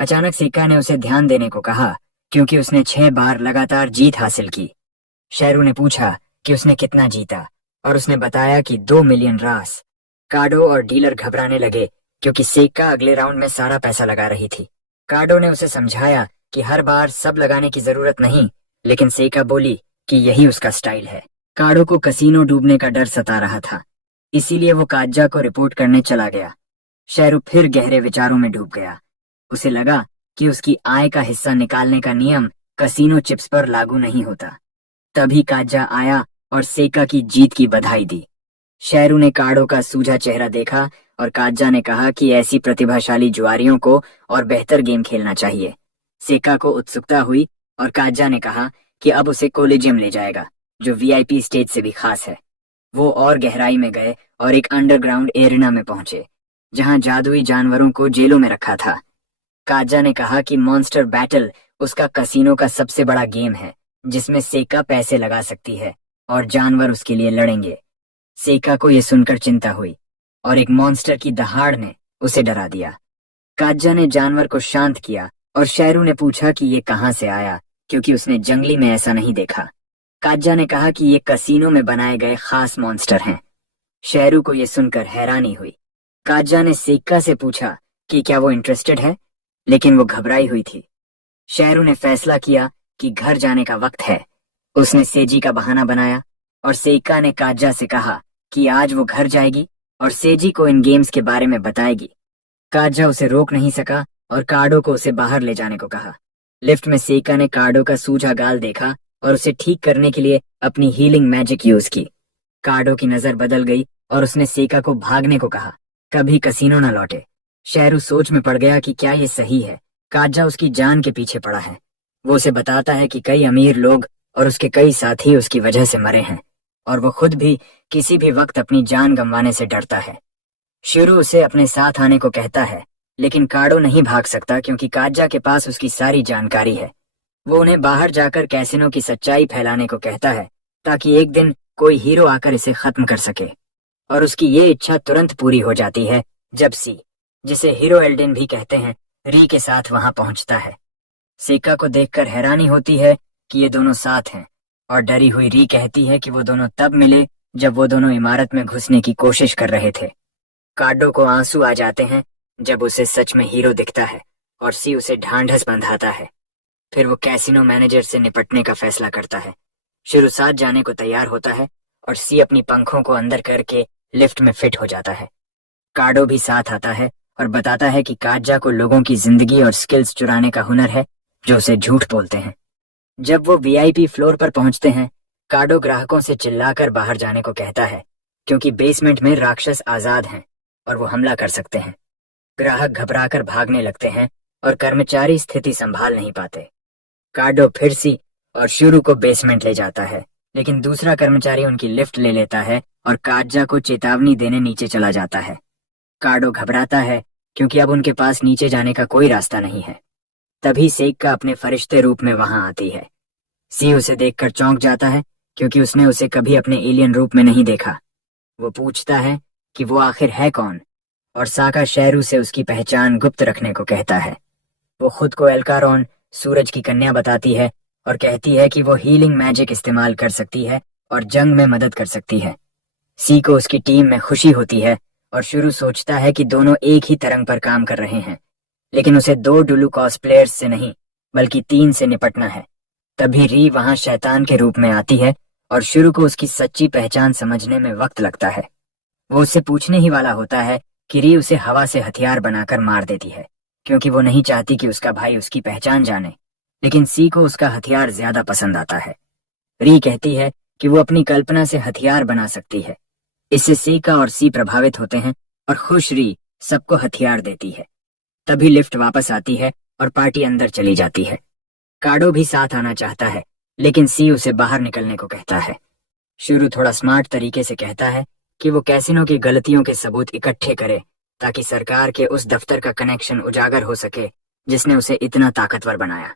अचानक सेइका ने उसे ध्यान देने को कहा क्योंकि उसने 6 बार लगातार जीत हासिल की। शेरू ने पूछा कि उसने कितना जीता और उसने बताया कि 2 मिलियन रास। कार्डो और डीलर घबराने लगे क्योंकि सेइका अगले राउंड में सारा पैसा लगा रही थी। कार्डो ने उसे समझाया कि हर बार सब लगाने की जरूरत नहीं, लेकिन सेइका बोली कि यही उसका स्टाइल है। कार्डो को कसीनो डूबने का डर सता रहा था, इसीलिए वो काजा को रिपोर्ट करने चला गया। शेरू फिर गहरे विचारों में डूब गया। उसे लगा कि उसकी आय का हिस्सा निकालने का नियम कसीनो चिप्स पर लागू नहीं होता। तभी काजा आया और सेइका की जीत की बधाई दी। शेरू ने काडो का सूझा चेहरा देखा और काज्जा ने कहा कि ऐसी प्रतिभाशाली जुआरियों को और बेहतर गेम खेलना चाहिए। सेका को उत्सुकता हुई और काज्जा ने कहा कि अब उसे कोलिजियम ले जाएगा, जो वीआईपी स्टेज से भी खास है। वो और गहराई में गए और एक अंडरग्राउंड एरिना में पहुंचे, जहां जादुई जानवरों को जेलों में रखा था। काज्जा ने कहा कि मॉन्स्टर बैटल उसका कसीनो का सबसे बड़ा गेम है, जिसमें सेका पैसे लगा सकती है और जानवर उसके लिए लड़ेंगे। सेका को यह सुनकर चिंता हुई और एक मॉन्स्टर की दहाड़ ने उसे डरा दिया। काज्जा ने जानवर को शांत किया और शेरू ने पूछा कि ये कहां से आया, क्योंकि उसने जंगली में ऐसा नहीं देखा। काज्जा ने कहा कि ये कसीनो में बनाए गए खास मॉन्स्टर हैं। शेरू को यह सुनकर हैरानी हुई। काज्जा ने सेका से पूछा कि क्या वो इंटरेस्टेड है, लेकिन वो घबराई हुई थी। शेरू ने फैसला किया कि घर जाने का वक्त है। उसने सेजी का बहाना बनाया और सेका ने काज्जा से कहा कि आज वो घर जाएगी और सेजी को इन गेम्स के बारे में बताएगी। काज्जा उसे रोक नहीं सका और काडो को उसे बाहर ले जाने को कहा। लिफ्ट में सेका ने काडो का सूजा गाल देखा और उसे ठीक करने के लिए अपनी हीलिंग मैजिक यूज की। काडो की नजर बदल गई और उसने सेका को भागने को कहा, कभी कसीनो न लौटे। शेरू सोच में पड़ गया कि क्या ये सही है। काज्जा उसकी जान के पीछे पड़ा है। वो उसे बताता है कि कई अमीर लोग और उसके कई साथी उसकी वजह से मरे हैं और वो खुद भी किसी भी वक्त अपनी जान गंवाने से डरता है। शेरू उसे अपने साथ आने को कहता है, लेकिन काडो नहीं भाग सकता क्योंकि काज्जा के पास उसकी सारी जानकारी है। वो उन्हें बाहर जाकर कैसिनो की सच्चाई फैलाने को कहता है ताकि एक दिन कोई हीरो आकर इसे खत्म कर सके। और उसकी ये इच्छा तुरंत पूरी हो जाती है जब सी, जिसे हीरो एल्डेन भी कहते हैं, री के साथ वहां पहुंचता है। सेका को देखकर हैरानी होती है कि ये दोनों साथ हैं और डरी हुई री कहती है कि वो दोनों तब मिले जब वो दोनों इमारत में घुसने की कोशिश कर रहे थे। काडो को आंसू आ जाते हैं जब उसे सच में हीरो दिखता है और सी उसे ढांढस बंधाता है। फिर वो कैसिनो मैनेजर से निपटने का फैसला करता है। शुरू साथ जाने को तैयार होता है और सी अपनी पंखों को अंदर करके लिफ्ट में फिट हो जाता है। काडो भी साथ आता है और बताता है कि काज्जा को लोगों की जिंदगी और स्किल्स चुराने का हुनर है, जो उसे झूठ बोलते हैं। जब वो वीआईपी फ्लोर पर पहुंचते हैं, काडो ग्राहकों से चिल्लाकर बाहर जाने को कहता है क्योंकि बेसमेंट में राक्षस आजाद हैं और वो हमला कर सकते हैं। ग्राहक घबराकर भागने लगते हैं और कर्मचारी स्थिति संभाल नहीं पाते। काडो फिर सी और शुरू को बेसमेंट ले जाता है, लेकिन दूसरा कर्मचारी उनकी लिफ्ट ले लेता है और काज्जा को चेतावनी देने नीचे चला जाता है। काडो घबराता है क्योंकि अब उनके पास नीचे जाने का कोई रास्ता नहीं है। तभी सेका अपने फरिश्ते रूप में वहां आती है। सी उसे देखकर चौंक जाता है क्योंकि उसने उसे कभी अपने एलियन रूप में नहीं देखा। वो पूछता है कि वो आखिर है कौन और साका शेरू से उसकी पहचान गुप्त रखने को कहता है। वो खुद को एल्कारॉन, सूरज की कन्या बताती है और कहती है कि वो हीलिंग मैजिक इस्तेमाल कर सकती है और जंग में मदद कर सकती है। सी को उसकी टीम में खुशी होती है और शुरू सोचता है कि दोनों एक ही तरंग पर काम कर रहे हैं, लेकिन उसे 2 डुलू कॉस्प्लेयर्स से नहीं बल्कि 3 से निपटना है। तभी री वहां शैतान के रूप में आती है और शुरू को उसकी सच्ची पहचान समझने में वक्त लगता है। वो उससे पूछने ही वाला होता है कि री उसे हवा से हथियार बनाकर मार देती है क्योंकि वो नहीं चाहती कि उसका भाई उसकी पहचान जाने, लेकिन सी को उसका हथियार ज्यादा पसंद आता है। री कहती है कि वो अपनी कल्पना से हथियार बना सकती है। इससे सेका और सी प्रभावित होते हैं और खुश री सबको हथियार देती है। तभी लिफ्ट वापस आती है और पार्टी अंदर चली जाती है। काडो भी साथ आना चाहता है, लेकिन सी उसे बाहर निकलने को कहता है। शुरू थोड़ा स्मार्ट तरीके से कहता है कि वो कैसिनो की गलतियों के सबूत इकट्ठे करे ताकि सरकार के उस दफ्तर का कनेक्शन उजागर हो सके जिसने उसे इतना ताकतवर बनाया।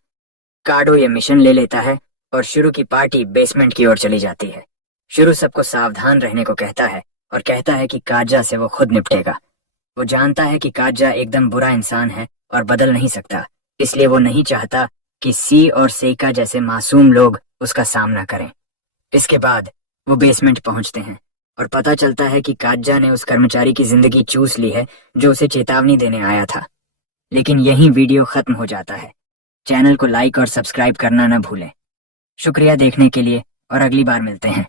काडो ये मिशन ले लेता है और शुरू की पार्टी बेसमेंट की ओर चली जाती है। शुरू सबको सावधान रहने को कहता है और कहता है कि काज्जा से वो खुद निपटेगा। वो जानता है कि काज्जा एकदम बुरा इंसान है और बदल नहीं सकता, इसलिए वो नहीं चाहता कि सी और सेका जैसे मासूम लोग उसका सामना करें। इसके बाद वो बेसमेंट पहुंचते हैं और पता चलता है कि काज्जा ने उस कर्मचारी की जिंदगी चूस ली है जो उसे चेतावनी देने आया था। लेकिन यहीं वीडियो खत्म हो जाता है। चैनल को लाइक और सब्सक्राइब करना न भूलें। शुक्रिया देखने के लिए और अगली बार मिलते हैं।